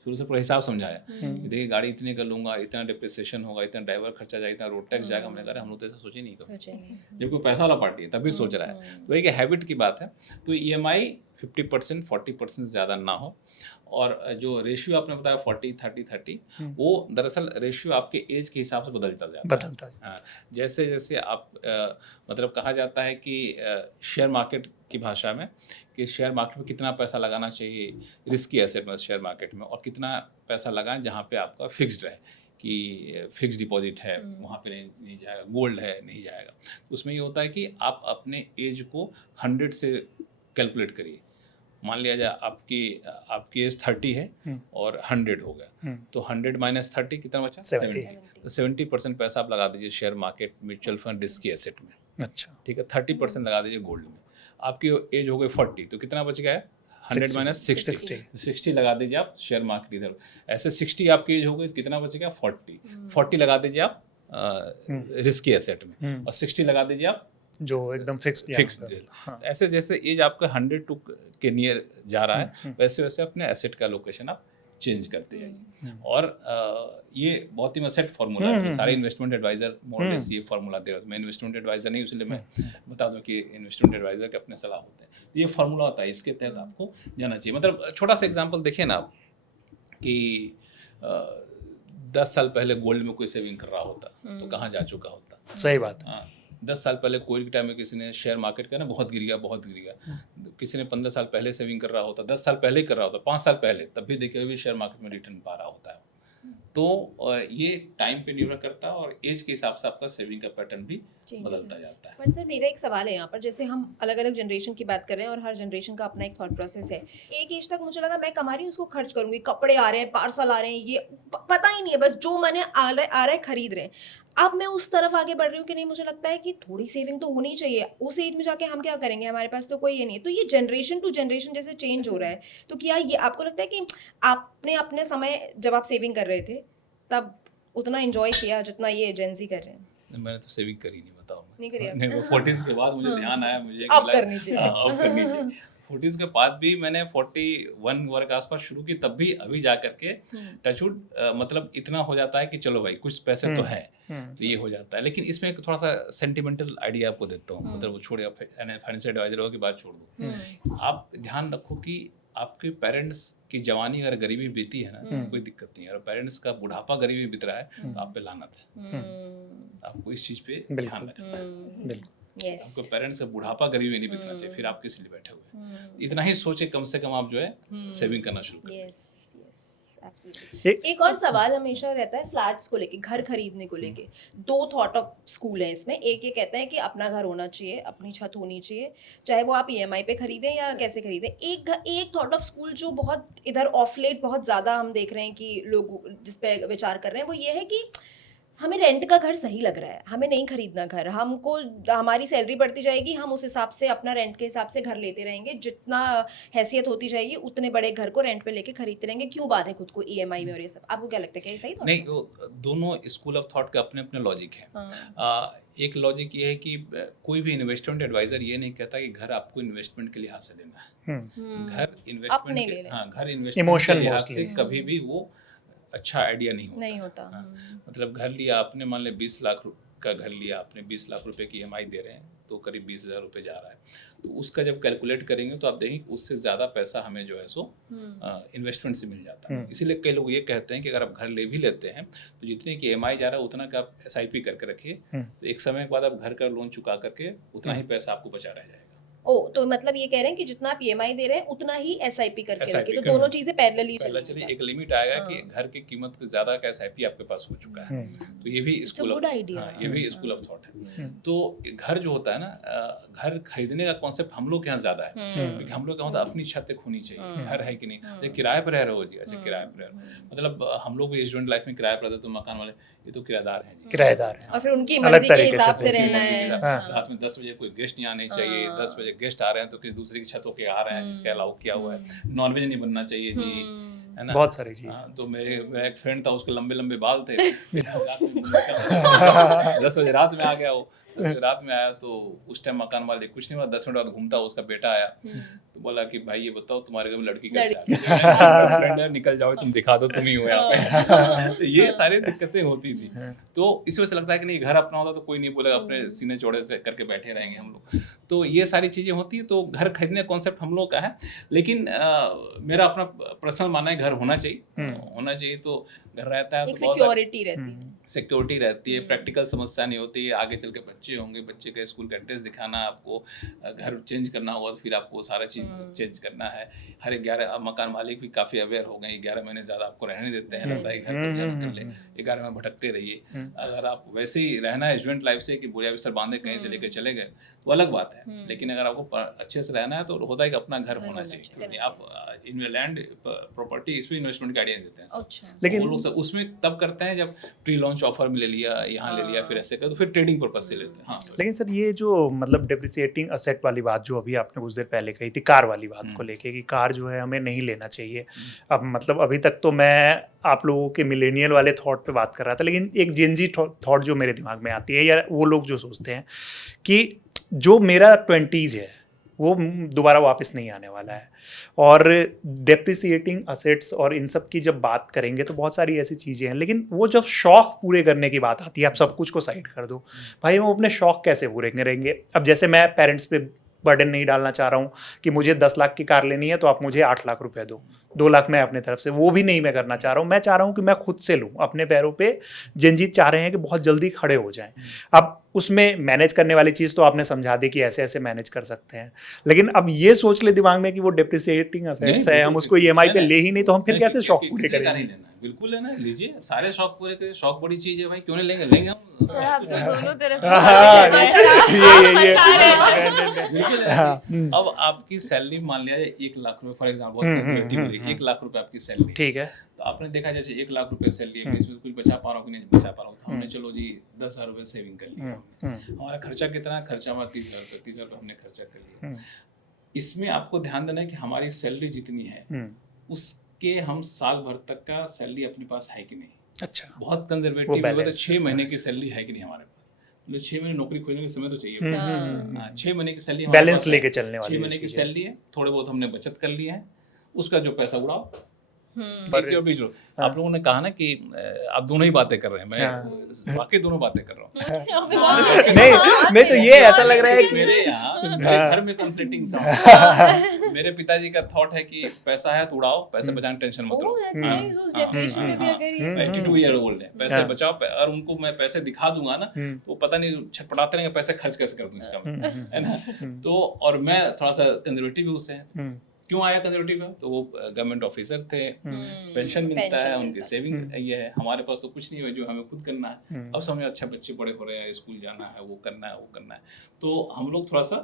शुरू से पूरा हिसाब समझाया कि देखिए गाड़ी इतने का लूँगा, इतना डिप्रिसिएशन होगा, इतना ड्राइवर खर्चा जाएगा, इतना रोड टैक्स जाएगा। हमने कहा हम लोग तो ऐसा सोचे नहीं कभी, जब कोई पैसा वाला पार्टी है तभी सोच रहा है। तो एक हैबिट की बात है। तो EMI 50% 40% ज़्यादा ना हो। और जो रेशियो आपने बताया 40-30-30, वो दरअसल रेशियो आपके एज के हिसाब से बदलता जाता है। हाँ, जैसे जैसे आप मतलब कहा जाता है कि शेयर मार्केट की भाषा में कि शेयर मार्केट में कितना पैसा लगाना चाहिए रिस्की एसेट में, शेयर मार्केट में, और कितना पैसा लगाएं जहाँ पे आपका फिक्स्ड रहे, कि फिक्स डिपॉजिट है वहाँ पे नहीं जाएगा, गोल्ड है नहीं जाएगा। उसमें ये होता है कि आप अपने एज को 100 से कैलकुलेट करिए। मान लिया जाए आपकी एज 30 है और 100 हो गया, तो 100 माइनस 30 कितना बचा, 70। तो 70% पैसा आप लगा दीजिए share market, mutual fund, risky asset में। अच्छा, ठीक है। 30% लगा दीजिए गोल्ड में। आपकी एज हो गई 40, तो कितना बच गया है, 100 माइनस 60 लगा दीजिए आप शेयर मार्केट इधर। ऐसे 60 आपकी एज हो गई तो कितना बच गया, 40 लगा दीजिए आप रिस्की एसेट में, और 60 लगा दीजिए आप जो एकदम फिक्स। हाँ। ऐसे जैसे एज आपका 100 के नियर जा रहा है, वैसे वैसे अपने एसेट का लोकेशन आप चेंज करते जाइए। और ये बहुत ही मैं सेट फार्मूला है, सारे इन्वेस्टमेंट एडवाइजर मोरलेस ये फार्मूला दे रहे हैं। मैं इन्वेस्टमेंट एडवाइजर नहीं, इसलिए मैं बता दूं कि इन्वेस्टमेंट एडवाइजर के अपने सलाह होते हैं। ये फार्मूला होता है, इसके तहत आपको जाना चाहिए। मतलब छोटा सा एग्जाम्पल देखिए ना आप, कि 10 साल पहले गोल्ड में कोई सेविंग कर रहा होता तो कहाँ जा चुका होता। सही बात है। 10 साल पहले कोविड के टाइम में किसी ने शेयर मार्केट का ना बहुत गिर गया, किसी ने 15 साल पहले सेविंग कर रहा होता, 10 साल पहले कर रहा होता, 5 साल पहले, तब भी देखिए अभी शेयर मार्केट में रिटर्न पा रहा होता है। तो ये टाइम पे निर्भर करता है, और एज के हिसाब से आपका सेविंग का पैटर्न भी बदलता जाता है। पर सर मेरा एक सवाल है यहाँ पर, जैसे हम अलग अलग जनरेशन की बात कर रहे हैं और हर जनरेशन का अपना एक थॉट प्रोसेस है। एक एज तक मुझे लगा मैं कमा रही हूँ उसको खर्च करूंगी, कपड़े आ रहे हैं, पार्सल आ रहे हैं, ये पता ही नहीं है, बस जो मैंने आ रहा है खरीद रहे हैं। अब मैं उस तरफ आगे बढ़ रही हूँ कि नहीं, मुझे लगता है कि थोड़ी सेविंग तो होनी चाहिए। उस एज में जाके हम क्या करेंगे, हमारे पास तो कोई ये नहीं है। तो ये जनरेशन टू जनरेशन जैसे चेंज हो रहा है, तो क्या ये आपको लगता है कि आपने अपने समय जब आप सेविंग कर रहे थे तब उतना एंजॉय किया जितना ये जेंजी कर रहे हैं? मैंने तो सेविंग करी नहीं, बताओ। नहीं करी नहीं, वो 40s के बाद मुझे ध्यान आया, मुझे अब करनी चाहिए। अब करनी चाहिए। 40s के बाद भी मैंने 41 वर्ष के आसपास शुरू की, तब भी अभी जा करके टचवुड मतलब इतना हो जाता है कि चलो भाई कुछ पैसे तो है, तो ये हो जाता है। लेकिन इसमें एक थोड़ा सा सेंटिमेंटल आइडिया आपको देता हूँ, मतलब वो छोड़िए, फाइनेंशियल एडवाइजर की बात छोड़ दो। आप ध्यान रखो कि आपके पेरेंट्स की जवानी अगर गरीबी बीती है ना, तो कोई दिक्कत नहीं है। और पेरेंट्स का बुढ़ापा गरीबी बीत रहा है तो आप पे लानत है। आपको इस चीज पे ध्यान रखना है। Yes. आपको पेरेंट्स का बुढ़ापा गरीबी नहीं बीतना चाहिए, फिर आप किस लिए बैठे हुए हैं। इतना ही सोचे, कम से कम आप जो है सेविंग करना शुरू करें। Yes, yes, absolutely. एक और सवाल हमेशा रहता है फ्लैट्स को लेके, घर खरीदने को लेके। दो थॉट ऑफ स्कूल है इसमें। एक ये कहते हैं कि अपना घर होना चाहिए, अपनी छत होनी चाहिए, चाहे वो आप ईएमआई पे खरीदें या कैसे खरीदें। एक थॉट ऑफ स्कूल जो बहुत इधर ऑफ लेट बहुत ज़्यादा हम देख रहे हैं कि लोग जिस पे विचार कर रहे हैं, वो ये है कि हमें रेंट का घर सही लग रहा है, हमें नहीं खरीदना घर। हमको हमारी सैलरी बढ़ती जाएगी, हम उस हिसाब से अपना रेंट के हिसाब से घर लेते रहेंगे, जितना हैसियत होती जाएगी उतने बड़े घर को रेंट पे लेके खरीदते रहेंगे। क्यों बांधे खुद को ईएमआई में और ये सब? आपको क्या लगता है, क्या ये सही? नहीं, वो दोनों स्कूल ऑफ थॉट के अपने अपने लॉजिक है। एक लॉजिक ये है कि कोई भी इन्वेस्टमेंट एडवाइजर ये नहीं कहता कि घर आपको इन्वेस्टमेंट के लिहाज से लेना है। घर इन्वेस्टमेंट, हाँ, घर इन्वेस्टमेंट के लिहाज से कभी भी वो अच्छा आइडिया नहीं होता। हाँ, मतलब घर लिया आपने, मान ले 20 लाख का घर लिया आपने, 20 लाख रुपए की ईएमआई दे रहे हैं, तो करीब 20,000 रुपये जा रहा है। तो उसका जब कैलकुलेट करेंगे तो आप देखेंगे उससे ज़्यादा पैसा हमें जो है सो इन्वेस्टमेंट से मिल जाता है। इसीलिए कई लोग ये कहते हैं कि अगर आप घर ले भी लेते हैं तो जितने की ईएमआई जा रहा है उतना का आप SIP करके रखिए, तो एक समय के बाद आप घर का लोन चुका करके उतना ही पैसा आपको बचा रह जाएगा। ओ, तो मतलब ये कह रहे हैं कि जितना आप ईएमआई दे रहे हैं उतना ही SIP करके रखिए, तो दोनों चीजें पैरेलली चलिए। एक लिमिट आएगा कि घर की कीमत से ज्यादा का SIP आपके पास हो चुका है, तो ये भी स्कूल ऑफ थॉट है। तो घर जो होता है ना, घर खरीदने का कॉन्सेप्ट हम लोग के यहाँ ज्यादा है, क्योंकि हम लोग का होता है अपनी छत एक होनी चाहिए। घर है कि नहीं, किराए पर रह रहे हो जी, अच्छा किराए पर रह रहे हो, मतलब हम लोग भी स्टूडेंट लाइफ में किराए पर रहते, तो मकान वाले ये तो किराएदार हैं जी, किराएदार हैं, और फिर उनकी मर्जी के हिसाब से रहना है। रात में 10 बजे कोई गेस्ट नहीं आने चाहिए, 10 बजे गेस्ट आ रहे हैं तो किसी दूसरे की छतों के आ रहे हैं जिसका अलाउ किया हुआ है। नॉनवेज नहीं बनना चाहिए जी, है ना, बहुत सारी चीज़। हाँ, तो मेरा एक फ्रेंड था, उसके लंबे लंबे बाल थे। 10 बजे रात में आ गया वो, 10 बजे रात में आया तो उस टाइम मकान वाले कुछ नहीं, 10 मिनट बाद घूमता उसका बेटा आया, तो बोला कि भाई ये बताओ तुम्हारे घर में लड़की कैसे आ गई? फ्रेंड है, निकल जाओ, तुम दिखा दो, तुम ही हो यहाँ पे। तो ये सारी दिक्कतें होती थी। तो इस वजह से लगता है कि नहीं, घर अपना होता तो कोई नहीं बोलेगा, अपने सीने चौड़े से करके बैठे रहेंगे हम लोग। तो ये सारी चीज़ें होती है। तो घर खरीदने का कॉन्सेप्ट हम लोग का है, लेकिन मेरा अपना पर्सनल मानना है घर होना चाहिए। तो घर रहता है तो सिक्योरिटी रहती है, प्रैक्टिकल समस्या नहीं होती है। आगे चल के बच्चे होंगे, बच्चे का स्कूल का एड्रेस दिखाना, आपको घर चेंज करना होगा तो फिर आपको सारा चीज़ चेंज करना है। हर 11 मकान मालिक भी काफ़ी अवेयर हो गए, 11 महीने ज़्यादा आपको रहने देते हैं, रहता है घर पर कर ले, 11 में भटकते रहिए। अगर आप वैसे ही रहना है स्टूडेंट लाइफ से कि बोरिया बिस्तर बांधे कहीं से लेकर चले गए, वो अलग बात है। लेकिन अगर आपको अच्छे से रहना है तो होता है कि अपना घर होना चाहिए। आप इन लैंड प्रॉपर्टी इस पर इन्वेस्टमेंट के आइडिया देते हैं, लेकिन वो लोग उसमें तब करते हैं जब प्री लॉन्च ऑफर में ले लिया, यहाँ ले लिया, फिर ऐसे कर, तो फिर ट्रेडिंग पर्पज से लेते हैं। हाँ, लेकिन सर ये जो मतलब डेप्रिसिएटिंग असेट वाली बात जो अभी आपने कुछ देर पहले कही थी, कार वाली बात को लेके कि कार जो है हमें नहीं लेना चाहिए। अब मतलब अभी तक तो मैं आप लोगों के मिलेनियल वाले थॉट पे बात कर रहा था, लेकिन एक जेनजी थॉट जो मेरे दिमाग में आती है, या वो लोग जो सोचते हैं कि जो मेरा 20s है वो दोबारा वापस नहीं आने वाला है, और डेप्रिसिएटिंग असेट्स और इन सब की जब बात करेंगे तो बहुत सारी ऐसी चीज़ें हैं, लेकिन वो जब शौक पूरे करने की बात आती है, आप सब कुछ को साइड कर दो, भाई हम अपने शौक कैसे पूरे करेंगे? अब जैसे मैं पेरेंट्स पे बर्डन नहीं डालना चाह रहा हूँ कि मुझे 10 लाख की कार लेनी है तो आप मुझे 8 लाख रुपए दो, 2 लाख मैं अपने तरफ से, वो भी नहीं मैं करना चाह रहा हूँ। मैं चाह रहा हूँ कि मैं खुद से लूँ, अपने पैरों पे। जनजीत चाह रहे हैं कि बहुत जल्दी खड़े हो जाएं। अब उसमें मैनेज करने वाली चीज़ तो आपने समझा दी कि ऐसे ऐसे मैनेज कर सकते हैं, लेकिन अब ये सोच ले दिमाग में कि वो डेप्रिसिएटिंग असेट्स है, हम उसको EMI पे ले ही नहीं, तो हम फिर कैसे शौक पूरे करेंगे? बिल्कुल है ना, लीजिए, सारे शौक पूरे करिए। शौक बड़ी चीज़ है भाई, क्यों नहीं लेंगे? सर आप तो दोनों तरफ हाँ, ये बिल्कुल है। हाँ, अब आपकी सैलरी मान लिया 1 लाख रुपए फॉर एग्जाम्पल, 1 लाख रुपए आपकी सैलरी, ठीक है। तो आपने देखा जैसे 1 लाख रुपए सैलरी है, इसमें कुछ बचा पा रहा हूँ कि नहीं बचा पा रहा हूँ, तो हमने चलो जी 10,000 रुपए सेविंग कर लिया। हमारा खर्चा कितना है? खर्चा हमारा 30,000 रुपए, 30,000 रुपए हमने खर्चा कर लिया। इसमें आपको ध्यान देना है कि हमारी सैलरी जितनी है उसके हम साल भर तक का सैलरी अपने पास है कि नहीं। अच्छा, बहुत कंजर्वेटिव है, balance 6 महीने की सैलरी है कि नहीं हमारे पास, मतलब 6 महीने नौकरी खोजने के समय तो चाहिए। हाँ, 6 महीने की सैलरी बैलेंस लेके चलने वाली 6 महीने की सैलरी है, थोड़े बहुत हमने बचत कर लिया है, उसका जो पैसा उड़ाओ। बीच लो। आप लोगों ने कहा ना कि आप दोनों ही बातें कर रहे हैं, मैं वाकई दोनों बातें कर रहा हूँ। नहीं तो ये ऐसा लग रहा है कि मेरे यहाँ घर में कॉन्फ्लिक्टिंग साउंड। मेरे पिताजी का थॉट है कि पैसा है तो उड़ाओ, पैसे बचाने टेंशन मत लो। Oh, that's nice. उस generation में भी अगर ये सब 82 ईयर ओल्ड है, पैसे बचाओ, और उनको मैं पैसे दिखा दूंगा ना तो वो पता नहीं छटपटाते रहेंगे पैसे खर्च कैसे कर दूं इसका मैं, है ना। तो और मैं थोड़ा सा कंजर्वेटिव भी उससे है। क्यों आया कंजर्वेटिव है? तो वो गवर्नमेंट ऑफिसर थे, पेंशन मिलता है, उनकी सेविंग ये है, हमारे पास तो कुछ नहीं है जो हमें खुद करना है। अब समझ अच्छा बच्चे बड़े हो रहे हैं, स्कूल जाना है, वो करना है, वो करना है, तो हम लोग थोड़ा सा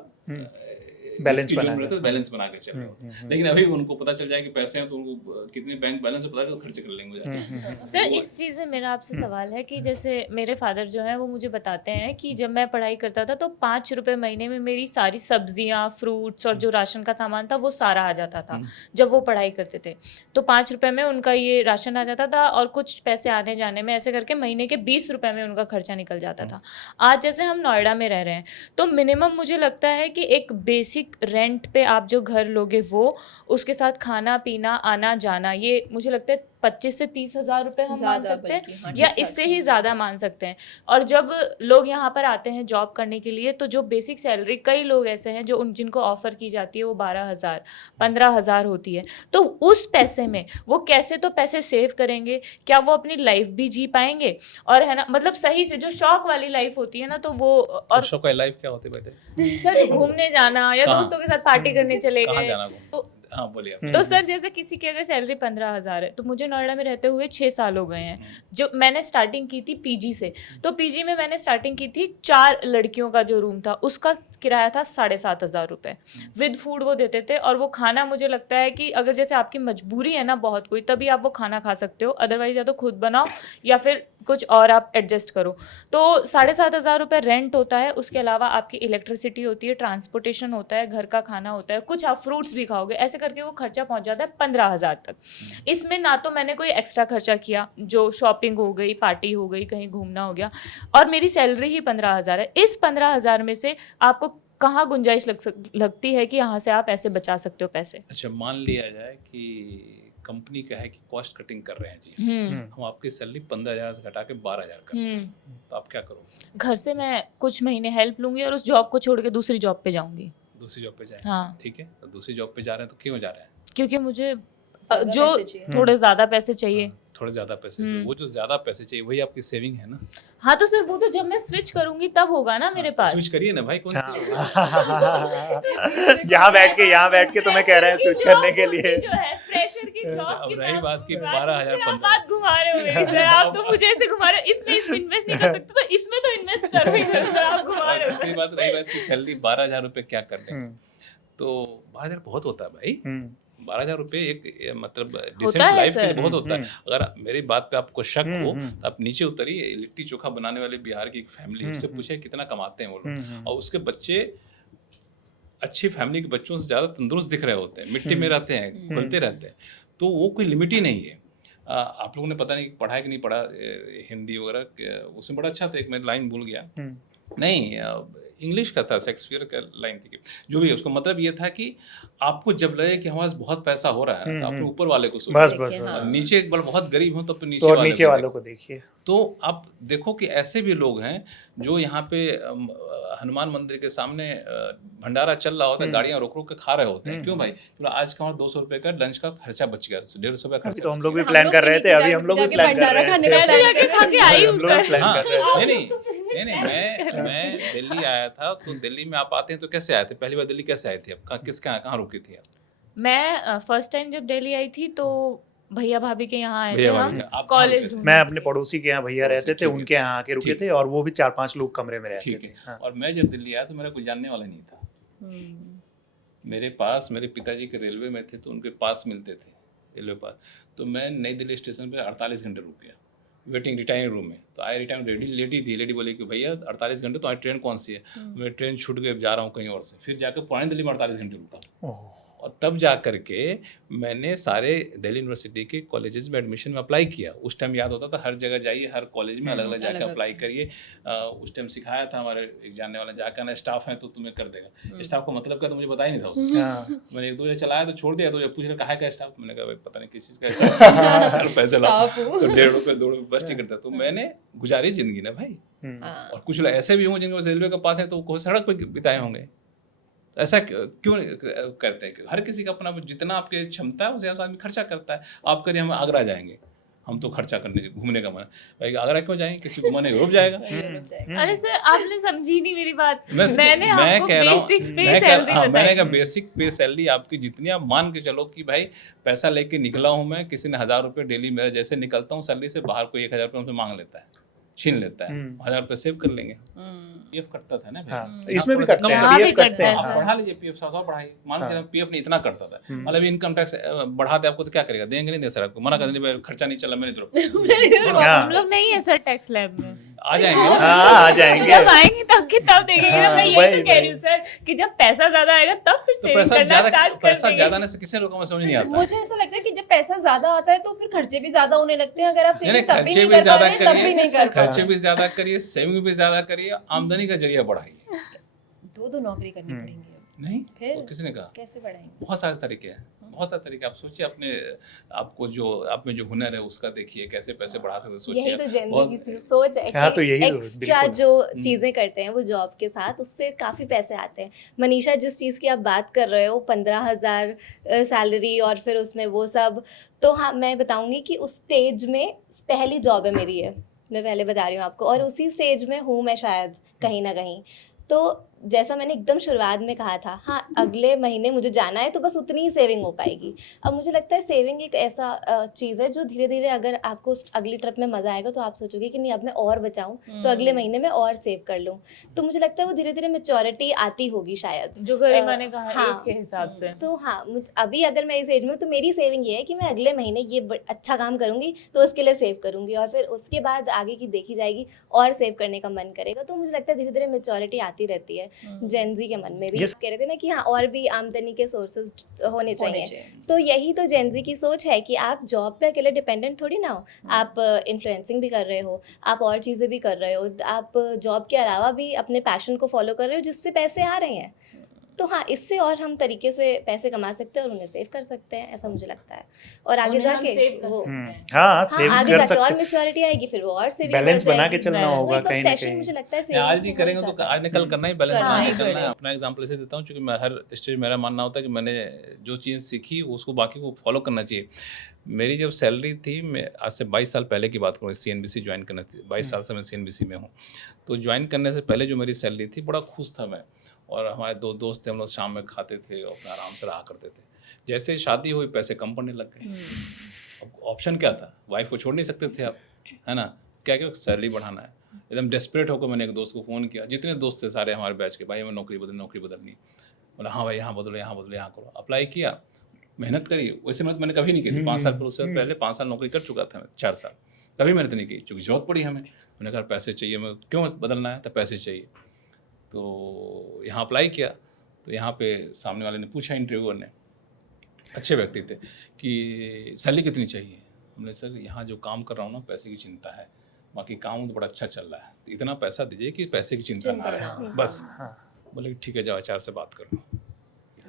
बैलेंस बना के चल रहे हो। लेकिन अभी उनको पता चल जाए कि पैसे हैं तो उनको कितने बैंक बैलेंस है पता है, तो खर्च कर लेंगे। सर इस चीज़ में मेरा आपसे सवाल है कि जैसे मेरे फादर जो हैं वो मुझे बताते हैं कि जब मैं पढ़ाई करता था तो 5 रुपए महीने में मेरी सारी सब्जियां, फ्रूट्स और जो राशन का सामान था वो सारा आ जाता था जब वो पढ़ाई करते थे। तो 5 रुपए में उनका ये राशन आ जाता था और कुछ पैसे आने जाने में ऐसे करके महीने के 20 रुपए में उनका खर्चा निकल जाता था। आज जैसे हम नोएडा में रह रहे हैं तो मिनिमम मुझे लगता है कि एक बेसिक रेंट पे आप जो घर लोगे वो, उसके साथ खाना पीना आना जाना, ये मुझे लगता है 25 से 30 हज़ार रुपए हम मान सकते हैं या इससे ही ज़्यादा मान सकते हैं। और जब लोग यहाँ पर आते हैं जॉब करने के लिए तो जो बेसिक सैलरी, कई लोग ऐसे हैं जो जिनको ऑफ़र की जाती है वो 12,000 15,000 होती है। तो उस पैसे में वो कैसे तो पैसे सेव करेंगे, क्या वो अपनी लाइफ भी जी पाएंगे? और है ना, मतलब सही से जो शौक वाली लाइफ होती है ना, तो वो और शौक वाली लाइफ क्या होती है बेटे? सर घूमने जाना या दोस्तों के साथ पार्टी करने चले कहाँ गए जाना? तो हाँ बोलिए आप। तो सर जैसे किसी की अगर सैलरी 15,000 है तो मुझे नोएडा में रहते हुए 6 साल हो गए हैं। जो मैंने स्टार्टिंग की थी पीजी से, तो पीजी में मैंने स्टार्टिंग की थी 4 लड़कियों का जो रूम था उसका किराया था 7,500 रुपये विद फूड वो देते थे। और वो खाना मुझे लगता है कि अगर जैसे आपकी मजबूरी है ना बहुत कोई, तभी आप वो खाना खा सकते हो, अदरवाइज या तो खुद बनाओ या फिर कुछ और आप एडजस्ट करो। तो 7,500 रुपये रेंट होता है, उसके अलावा आपकी इलेक्ट्रिसिटी होती है, ट्रांसपोर्टेशन होता है, घर का खाना होता है, कुछ आप फ्रूट्स भी खाओगे, ऐसे करके वो खर्चा पहुंच जाता है 15,000 तक। इसमें ना तो मैंने कोई एक्स्ट्रा खर्चा किया, जो शॉपिंग हो गई, पार्टी हो गई, कहीं घूमना हो गया, और मेरी सैलरी ही 15,000 है। इस 15,000 में से आपको कहाँ गुंजाइश लगती है कि यहाँ से आप ऐसे बचा सकते हो पैसे? अच्छा मान लिया जाए कि कंपनी का है कि कॉस्ट कटिंग कर रहे हैं जी, हम आपकी सैलरी 15,000 से घटा के 12,000 कर रहे हैं, तो आप क्या करोगे? घर से मैं कुछ महीने हेल्प लूंगी और उस जॉब को छोड़ के दूसरी जॉब पे जाऊंगी। दूसरी जॉब पे जाए? हाँ ठीक है, तो दूसरी जॉब पे जा रहे हैं तो क्यों जा रहे हैं? क्योंकि मुझे ज़्यादा जो पैसे चाहिए। थोड़े ज्यादा पैसे चाहिए। थोड़े ज्यादा पैसे, वो जो ज्यादा पैसे चाहिए वही आपकी सेविंग है ना। हाँ तो सर वो तो जब मैं स्विच करूंगी तब होगा ना मेरे पास। स्विच करिए ना भाई, कौन सी यहाँ बैठ के तुम्हें कह रहे हैं स्विच करने के लिए। जो है प्रेशर की जॉब अब की रही बात की 12,000 आप बात घुमा रहे हो मेरी सर, आप तो मुझे ऐसे घुमा रहे हो, इसमें इन्वेस्ट नहीं कर सकते तो इसमें तो इन्वेस्ट कर भी करो सर, आप घुमा रहे हो। दूसरी बात रही बात की सैलरी 12,000 रुपए क्या कर लेंगे, तो 12,000 बहुत होता है भाई। 12,000 रुपए एक मतलब डिसेंट है लाइफ के लिए सर। बहुत होता है। अगर मेरी बात पे आपको शक हो तो आप नीचे उतरिए, लिट्टी चोखा बनाने वाले बिहार की एक फैमिली, उससे पूछे कितना कमाते हैं वो लोग, और उसके बच्चे अच्छी फैमिली के बच्चों से ज़्यादा तंदुरुस्त दिख रहे होते हैं, मिट्टी में रहते हैं, खुलते रहते हैं, तो वो कोई लिमिट ही नहीं है। आप लोगों ने पता नहीं पढ़ा है कि नहीं पढ़ा हिंदी वगैरह, उसमें बड़ा अच्छा था, एक मैं लाइन भूल गया, नहीं इंग्लिश का था, शेक्सपियर का लाइन थी, जो भी है उसका मतलब ये था कि आपको जब लगे कि हमारे पास बहुत पैसा हो रहा है तो अपने ऊपर वाले को सोचिए, बस देखिए, बस हाँ। नीचे एक बार बहुत गरीब हो तो अपने तो नीचे वालों को देखिए। तो आप देखो कि ऐसे भी लोग हैं जो यहाँ पे हनुमान मंदिर के सामने भंडारा चल रहा होता है, गाड़ियाँ रोक रोक के खा रहे होते हैं। क्यों भाई? क्योंकि आज का हमारा 200 रुपए का लंच का खर्चा बच गया, 150 रुपये अभी खर्चा। तो हम लोग भी प्लान कर रहे थे, अभी हम लोग भी प्लान कर रहे खाने थे, का मैं जाके खा के आई हूँ हम लोग सर। प्लान हाँ, कर रहे थे। नहीं, मैं दिल्ली आया था, तो दिल्ली में आप आते हैं तो कैसे आए थे? पहली बार दिल्ली कैसे आए थे आप? कहाँ रुकी थी आप? मैं फर्स्ट टाइम जब दिल्ली आई थी तो भैया भाभी के यहाँ आए थे भैया हम भाभी के, आप कहाँ कॉलेज रुके थे? मैं अपने पड़ोसी के यहाँ भैया रहते थे, ठीक है। उनके यहाँ आके रुके ठीक थे, और वो भी 4-5 लोग कमरे में रहते ठीक थे। है। हाँ। और मैं जब दिल्ली आया तो मेरा कोई जानने वाला नहीं था। मेरे पास, मेरे पिताजी के रेलवे में थे तो उनके पास मिलते थे, रेलवे पास। तो मैं नई दिल्ली स्टेशन पे 48 घंटे रुक गया वेटिंग रिटायरिंग रूम में। तो आई रिटायरिंग लेडी थी, लेडी बोली कि भैया 48 घंटे तो आज ट्रेन कौन सी है? मैं ट्रेन छूट गई, जा रहा हूँ कहीं और से। फिर जाकर पुरानी दिल्ली में 48 घंटे रुका, ओह। और तब जा करके मैंने सारे दिल्ली यूनिवर्सिटी के कॉलेजेस में एडमिशन में अप्लाई किया। उस टाइम याद होता था हर जगह जाइए, हर कॉलेज में अलग अलग जाकर अलग-अलग। अप्लाई करिए। उस टाइम सिखाया था हमारे एक जानने वाला, जाकर ना स्टाफ है तो तुम्हें कर देगा। स्टाफ को मतलब क्या तो मुझे पता ही नहीं था उसको। हाँ। मैंने 1-2 जगह चलाया तो छोड़ दिया। तो जब पूछ रहा कहा का स्टाफ, मैंने कहा भाई पता नहीं किस चीज़ का स्टाफ, पैसे लाओ। स्टाफ हूँ। तो 1.5 रुपये 2 रुपये बस टिकट था। तो मैंने गुजारी जिंदगी ना भाई। हाँ। और कुछ लोग ऐसे भी होंगे जिनके पास रेलवे के पास है तो वो सड़क पर बिताए होंगे। ऐसा क्यों करते हैं? हर किसी का अपना, जितना आपकी क्षमता है उसे आदमी खर्चा करता है। आप करिए हम आगरा जाएंगे, हम तो खर्चा करने घूमने का मन है भाई, आगरा क्यों जाएंगे? किसी को मन है यूरोप जाएगा। अरे सर आपने समझी नहीं मेरी बात। मैं मैंने आपको कह रहा हूँ, बेसिक पे मैं सैलरी मैंने बताई। कहा बेसिक पे सैलरी आपकी जितनी, आप मान के चलो कि भाई पैसा लेके निकला हूँ मैं, किसी ने 1000 रुपये डेली, मेरा जैसे निकलता हूँ सैलरी से बाहर, कोई 1000 रुपये हमसे मांग लेता है, छीन लेता है, 1000 रुपये सेव कर लेंगे। पीएफ कटता था ना भाई। हाँ, इसमें भी आप थोड़ा सा करते हैं, कम हाँ, पीएफ भी करते करते हैं। हैं। आप हाँ। बढ़ा लीजिए पीएफ, 100 बढ़ाइए, मान के पीएफ नहीं इतना करता था। मतलब इनकम टैक्स बढ़ाते आपको तो क्या करेगा? देंगे नहीं दे सर, आपको मना कर देंगे भाई खर्चा नहीं चला मेरी तरफ। हाँ। हम लोग नहीं है सर टैक्स लैब में। आ जाएंगे ना। हाँ, आ जाएंगे। जब आएंगे तब की तब देखेंगे ना। मैं हाँ, यही वही, तो कह रही वही। हूँ सर कि जब पैसा ज्यादा आएगा तब फिर तो सेविंग पैसा करना ज्यादा, स्टार्ट कर पैसा देंगे। ज्यादा आने से किसने रोका, मैं समझ नहीं आता। मुझे ऐसा लगता है कि जब पैसा ज्यादा आता है तो फिर खर्चे भी ज्यादा होने लगते हैं। अगर आप नहीं, सेविंग तब भी खर्चे नहीं भी कर पा ज्यादा रहे हैं तब भी नहीं कर करिए, पा खर्चे रहे भी ज्यादा करिए, सेविंग भी ज्यादा करिए, आमदनी का जरिया बढ़ाइए। 2 नौकरी करनी पड़ेंगी अब। नहीं फिर? तो किसने कहा? कैसे बढ़ाएंगे? बहुत सारे तरीके हैं, बहुत सारे तरीके। आप सोचिए अपने, आपको जो आप में जो हुनर है उसका देखिए, कैसे पैसे बढ़ा सकते हैं, सोचिए। यही तो जेनजी बहुत- की सोच है हाँ, तो कि यही तो, एक्स्ट्रा बिल्कुल। जो चीजें करते हैं वो जॉब के साथ, उससे काफी पैसे आते हैं। मनीषा जिस चीज की आप बात कर रहे हो, 15,000 सैलरी और फिर उसमें वो सब, तो हाँ मैं बताऊंगी कि उस स्टेज में पहली जॉब है मेरी है, मैं पहले बता रही हूँ आपको, और उसी स्टेज में हूँ मैं शायद कहीं ना कहीं। तो जैसा मैंने एकदम शुरुआत में कहा था, हाँ अगले महीने मुझे जाना है तो बस उतनी ही सेविंग हो पाएगी। अब मुझे लगता है सेविंग एक ऐसा चीज़ है जो धीरे धीरे, अगर आपको उस अगली ट्रिप में मज़ा आएगा तो आप सोचोगे कि नहीं अब मैं और बचाऊं तो अगले महीने में और सेव कर लूं। तो मुझे लगता है वो धीरे धीरे मेच्योरिटी आती होगी शायद, जो गरिमा ने कहा हाँ। एज के हिसाब से। तो हाँ अभी अगर मैं इस एज में, तो मेरी सेविंग ये है कि मैं अगले महीने ये अच्छा काम करूंगी तो उसके लिए सेव करूंगी, और फिर उसके बाद आगे की देखी जाएगी और सेव करने का मन करेगा। तो मुझे लगता है धीरे धीरे मेच्योरिटी आती रहती है जेनजी के मन में भी। Yes. कह रहे थे ना कि हाँ और भी आमदनी के सोर्सेज होने होने चाहिए। चाहिए। तो यही तो जेनजी की सोच है कि आप जॉब पे अकेले डिपेंडेंट थोड़ी ना हो, आप इन्फ्लुएंसिंग भी कर रहे हो, आप और चीज़ें भी कर रहे हो, आप जॉब के अलावा भी अपने पैशन को फॉलो कर रहे हो जिससे पैसे आ रहे हैं। तो हाँ इससे और हम तरीके से पैसे कमा सकते हैं और उन्हें सेव कर सकते हैं, ऐसा मुझे लगता है। और आगे उन्हें हम जाके save कर वो सकते हैं। हाँ, हाँ सेव आगे कर जाके और सकते, मेच्योरिटी आएगी, फिर वो और सेविंग बैलेंस बना के चलना वो होगा एक कहीं ना obsession कहीं। मुझे लगता है नहीं, आज saving नहीं से करेंगे हो तो जाता है। आज निकल करना ही, बैलेंस करना बना ही के चलना है। पड़ेगा। अपना एग्जाम्पल ऐसे देता हूँ क्योंकि मैं हर स्टेज, मेरा मानना होता है कि मैंने जो चीज़ सीखी उसको बाकी को फॉलो करना चाहिए। मेरी जब सैलरी थी, मैं आज से 22 साल पहले की बात करूँ, CNBC ज्वाइन करना थी, 22 साल से मैं CNBC में हूँ। तो ज्वाइन करने से पहले जो मेरी सैलरी थी, बड़ा खुश था मैं, और हमारे 2 दोस्त थे, हम लोग शाम में खाते थे और अपना आराम से रहा करते थे। जैसे शादी हुई पैसे कम पड़ने लग गए। अब ऑप्शन क्या था? वाइफ को छोड़ नहीं सकते थे आप, है ना? क्या क्या सैलरी बढ़ाना है। एकदम डेस्परेट होकर मैंने एक दोस्त को फ़ोन किया, जितने दोस्त थे सारे हमारे बैच के, भाई हमें नौकरी बदलनी। बोला हाँ भाई यहाँ बदलो, यहाँ करो। अप्लाई किया, मेहनत करी। वैसे मेहनत मैंने कभी नहीं की थी 5 साल, पर उससे पहले 5 साल नौकरी कर चुका था मैं, 4 साल, कभी मेहनत नहीं की क्योंकि जरूरत पड़ी हमें। मैंने कहा पैसे चाहिए, मैं क्यों बदलना है, तो पैसे चाहिए। तो यहाँ अप्लाई किया, तो यहाँ पे सामने वाले ने पूछा, इंटरव्यूअर ने, अच्छे व्यक्ति थे, कि सैलरी कितनी चाहिए। हमने सर यहाँ जो काम कर रहा हूँ ना, पैसे की चिंता है, बाकी काम तो बड़ा अच्छा चल रहा है, तो इतना पैसा दीजिए कि पैसे की चिंता ना रहे बस। बोले ठीक है, जाओ HR से बात करो।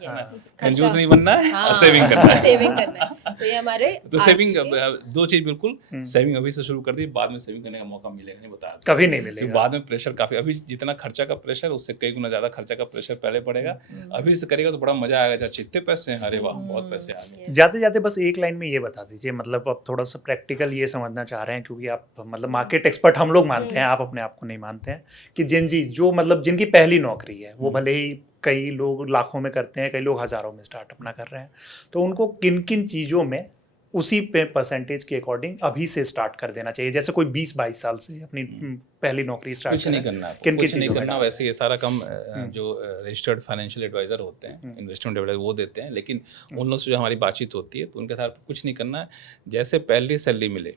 कंजूस नहीं बनना है, सेविंग करना है। सेविंग करना है। तो ये हमारे तो आज सेविंग, के- 2 चीज़ बिल्कुल, सेविंग अभी से शुरू कर दी, बाद में सेविंग करने का मौका मिलेगा नहीं, बताया था। कभी नहीं क्योंकि मिलेगा। बाद में प्रेशर काफ़ी, अभी जितना खर्चा का प्रेशर, उससे कई गुना ज़्यादा खर्चा का प्रेशर पहले पड़ेगा। अभी से करेगा तो बड़ा मजा आएगा, जब जितने पैसे हैं, अरे वाह बहुत पैसे आ गए। जाते जाते बस एक लाइन में ये बता दीजिए, मतलब अब थोड़ा सा प्रैक्टिकल ये समझना चाह रहे हैं, क्योंकि आप मतलब मार्केट एक्सपर्ट हम लोग मानते हैं, आप अपने आप को नहीं मानते हैं, कि जेनजी जो मतलब जिनकी पहली नौकरी है, वो भले ही कई लोग लाखों में करते हैं, कई लोग हज़ारों में स्टार्ट अपना कर रहे हैं, तो उनको किन किन चीज़ों में उसी पे परसेंटेज के अकॉर्डिंग अभी से स्टार्ट कर देना चाहिए। जैसे कोई 20-22 साल से अपनी पहली नौकरी स्टार्ट कुछ नहीं करना आपको, किन कुछ नहीं चीज़ों करना। में वैसे ये सारा काम जो रजिस्टर्ड फाइनेंशियल एडवाइजर होते हैं, इन्वेस्टमेंट एडवाइजर, वो देते हैं। लेकिन उन लोगों से जो हमारी बातचीत होती है तो उनके साथ कुछ नहीं करना है। जैसे पहली सैलरी मिले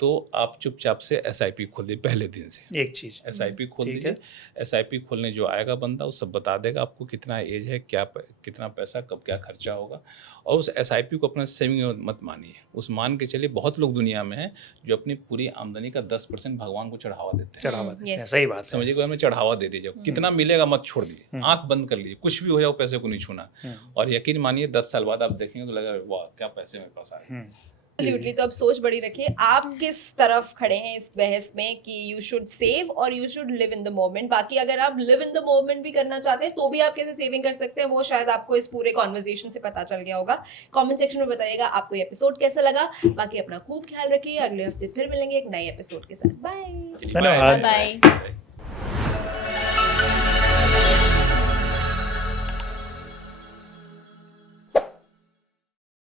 तो आप चुपचाप से एसआईपी खोल दीजिए पहले दिन से। एक चीज़ एसआईपी खोल ठीक दीजिए। एसआईपी खोलने जो आएगा बंदा वो सब बता देगा आपको, कितना एज है, क्या कितना पैसा, कब क्या खर्चा होगा। और उस एसआईपी को अपना सेविंग मत मानिए, उस मान के चलिए। बहुत लोग दुनिया में हैं जो अपनी पूरी आमदनी का 10% भगवान को चढ़ावा देते हैं। चढ़ावा देते हैं, yes. सही बात है। समझिए कि हमें चढ़ावा दे दीजिए, कितना मिलेगा मत छोड़ दीजिए, आंख बंद कर लीजिए, कुछ भी हो जाए पैसे को नहीं छूना। और यकीन मानिए 10 साल बाद आप देखेंगे तो लगेगा वाह क्या पैसे मेरे पास आए। एब्सोल्युटली। तो अब सोच बड़ी रखिए, आप किस तरफ खड़े हैं इस बहस में कि यू शुड सेव और you should live in the moment. बाकी अगर आप लिव इन द मोमेंट भी करना चाहते हैं तो भी आप कैसे सेविंग कर सकते हैं वो शायद आपको इस पूरे कॉन्वर्सेशन से पता चल गया होगा। कमेंट सेक्शन में बताइएगा आपको ये एपिसोड कैसा लगा। बाकी अपना खूब ख्याल रखिए, अगले हफ्ते फिर मिलेंगे एक नए एपिसोड के साथ। बाय। धन्यवाद। बाय।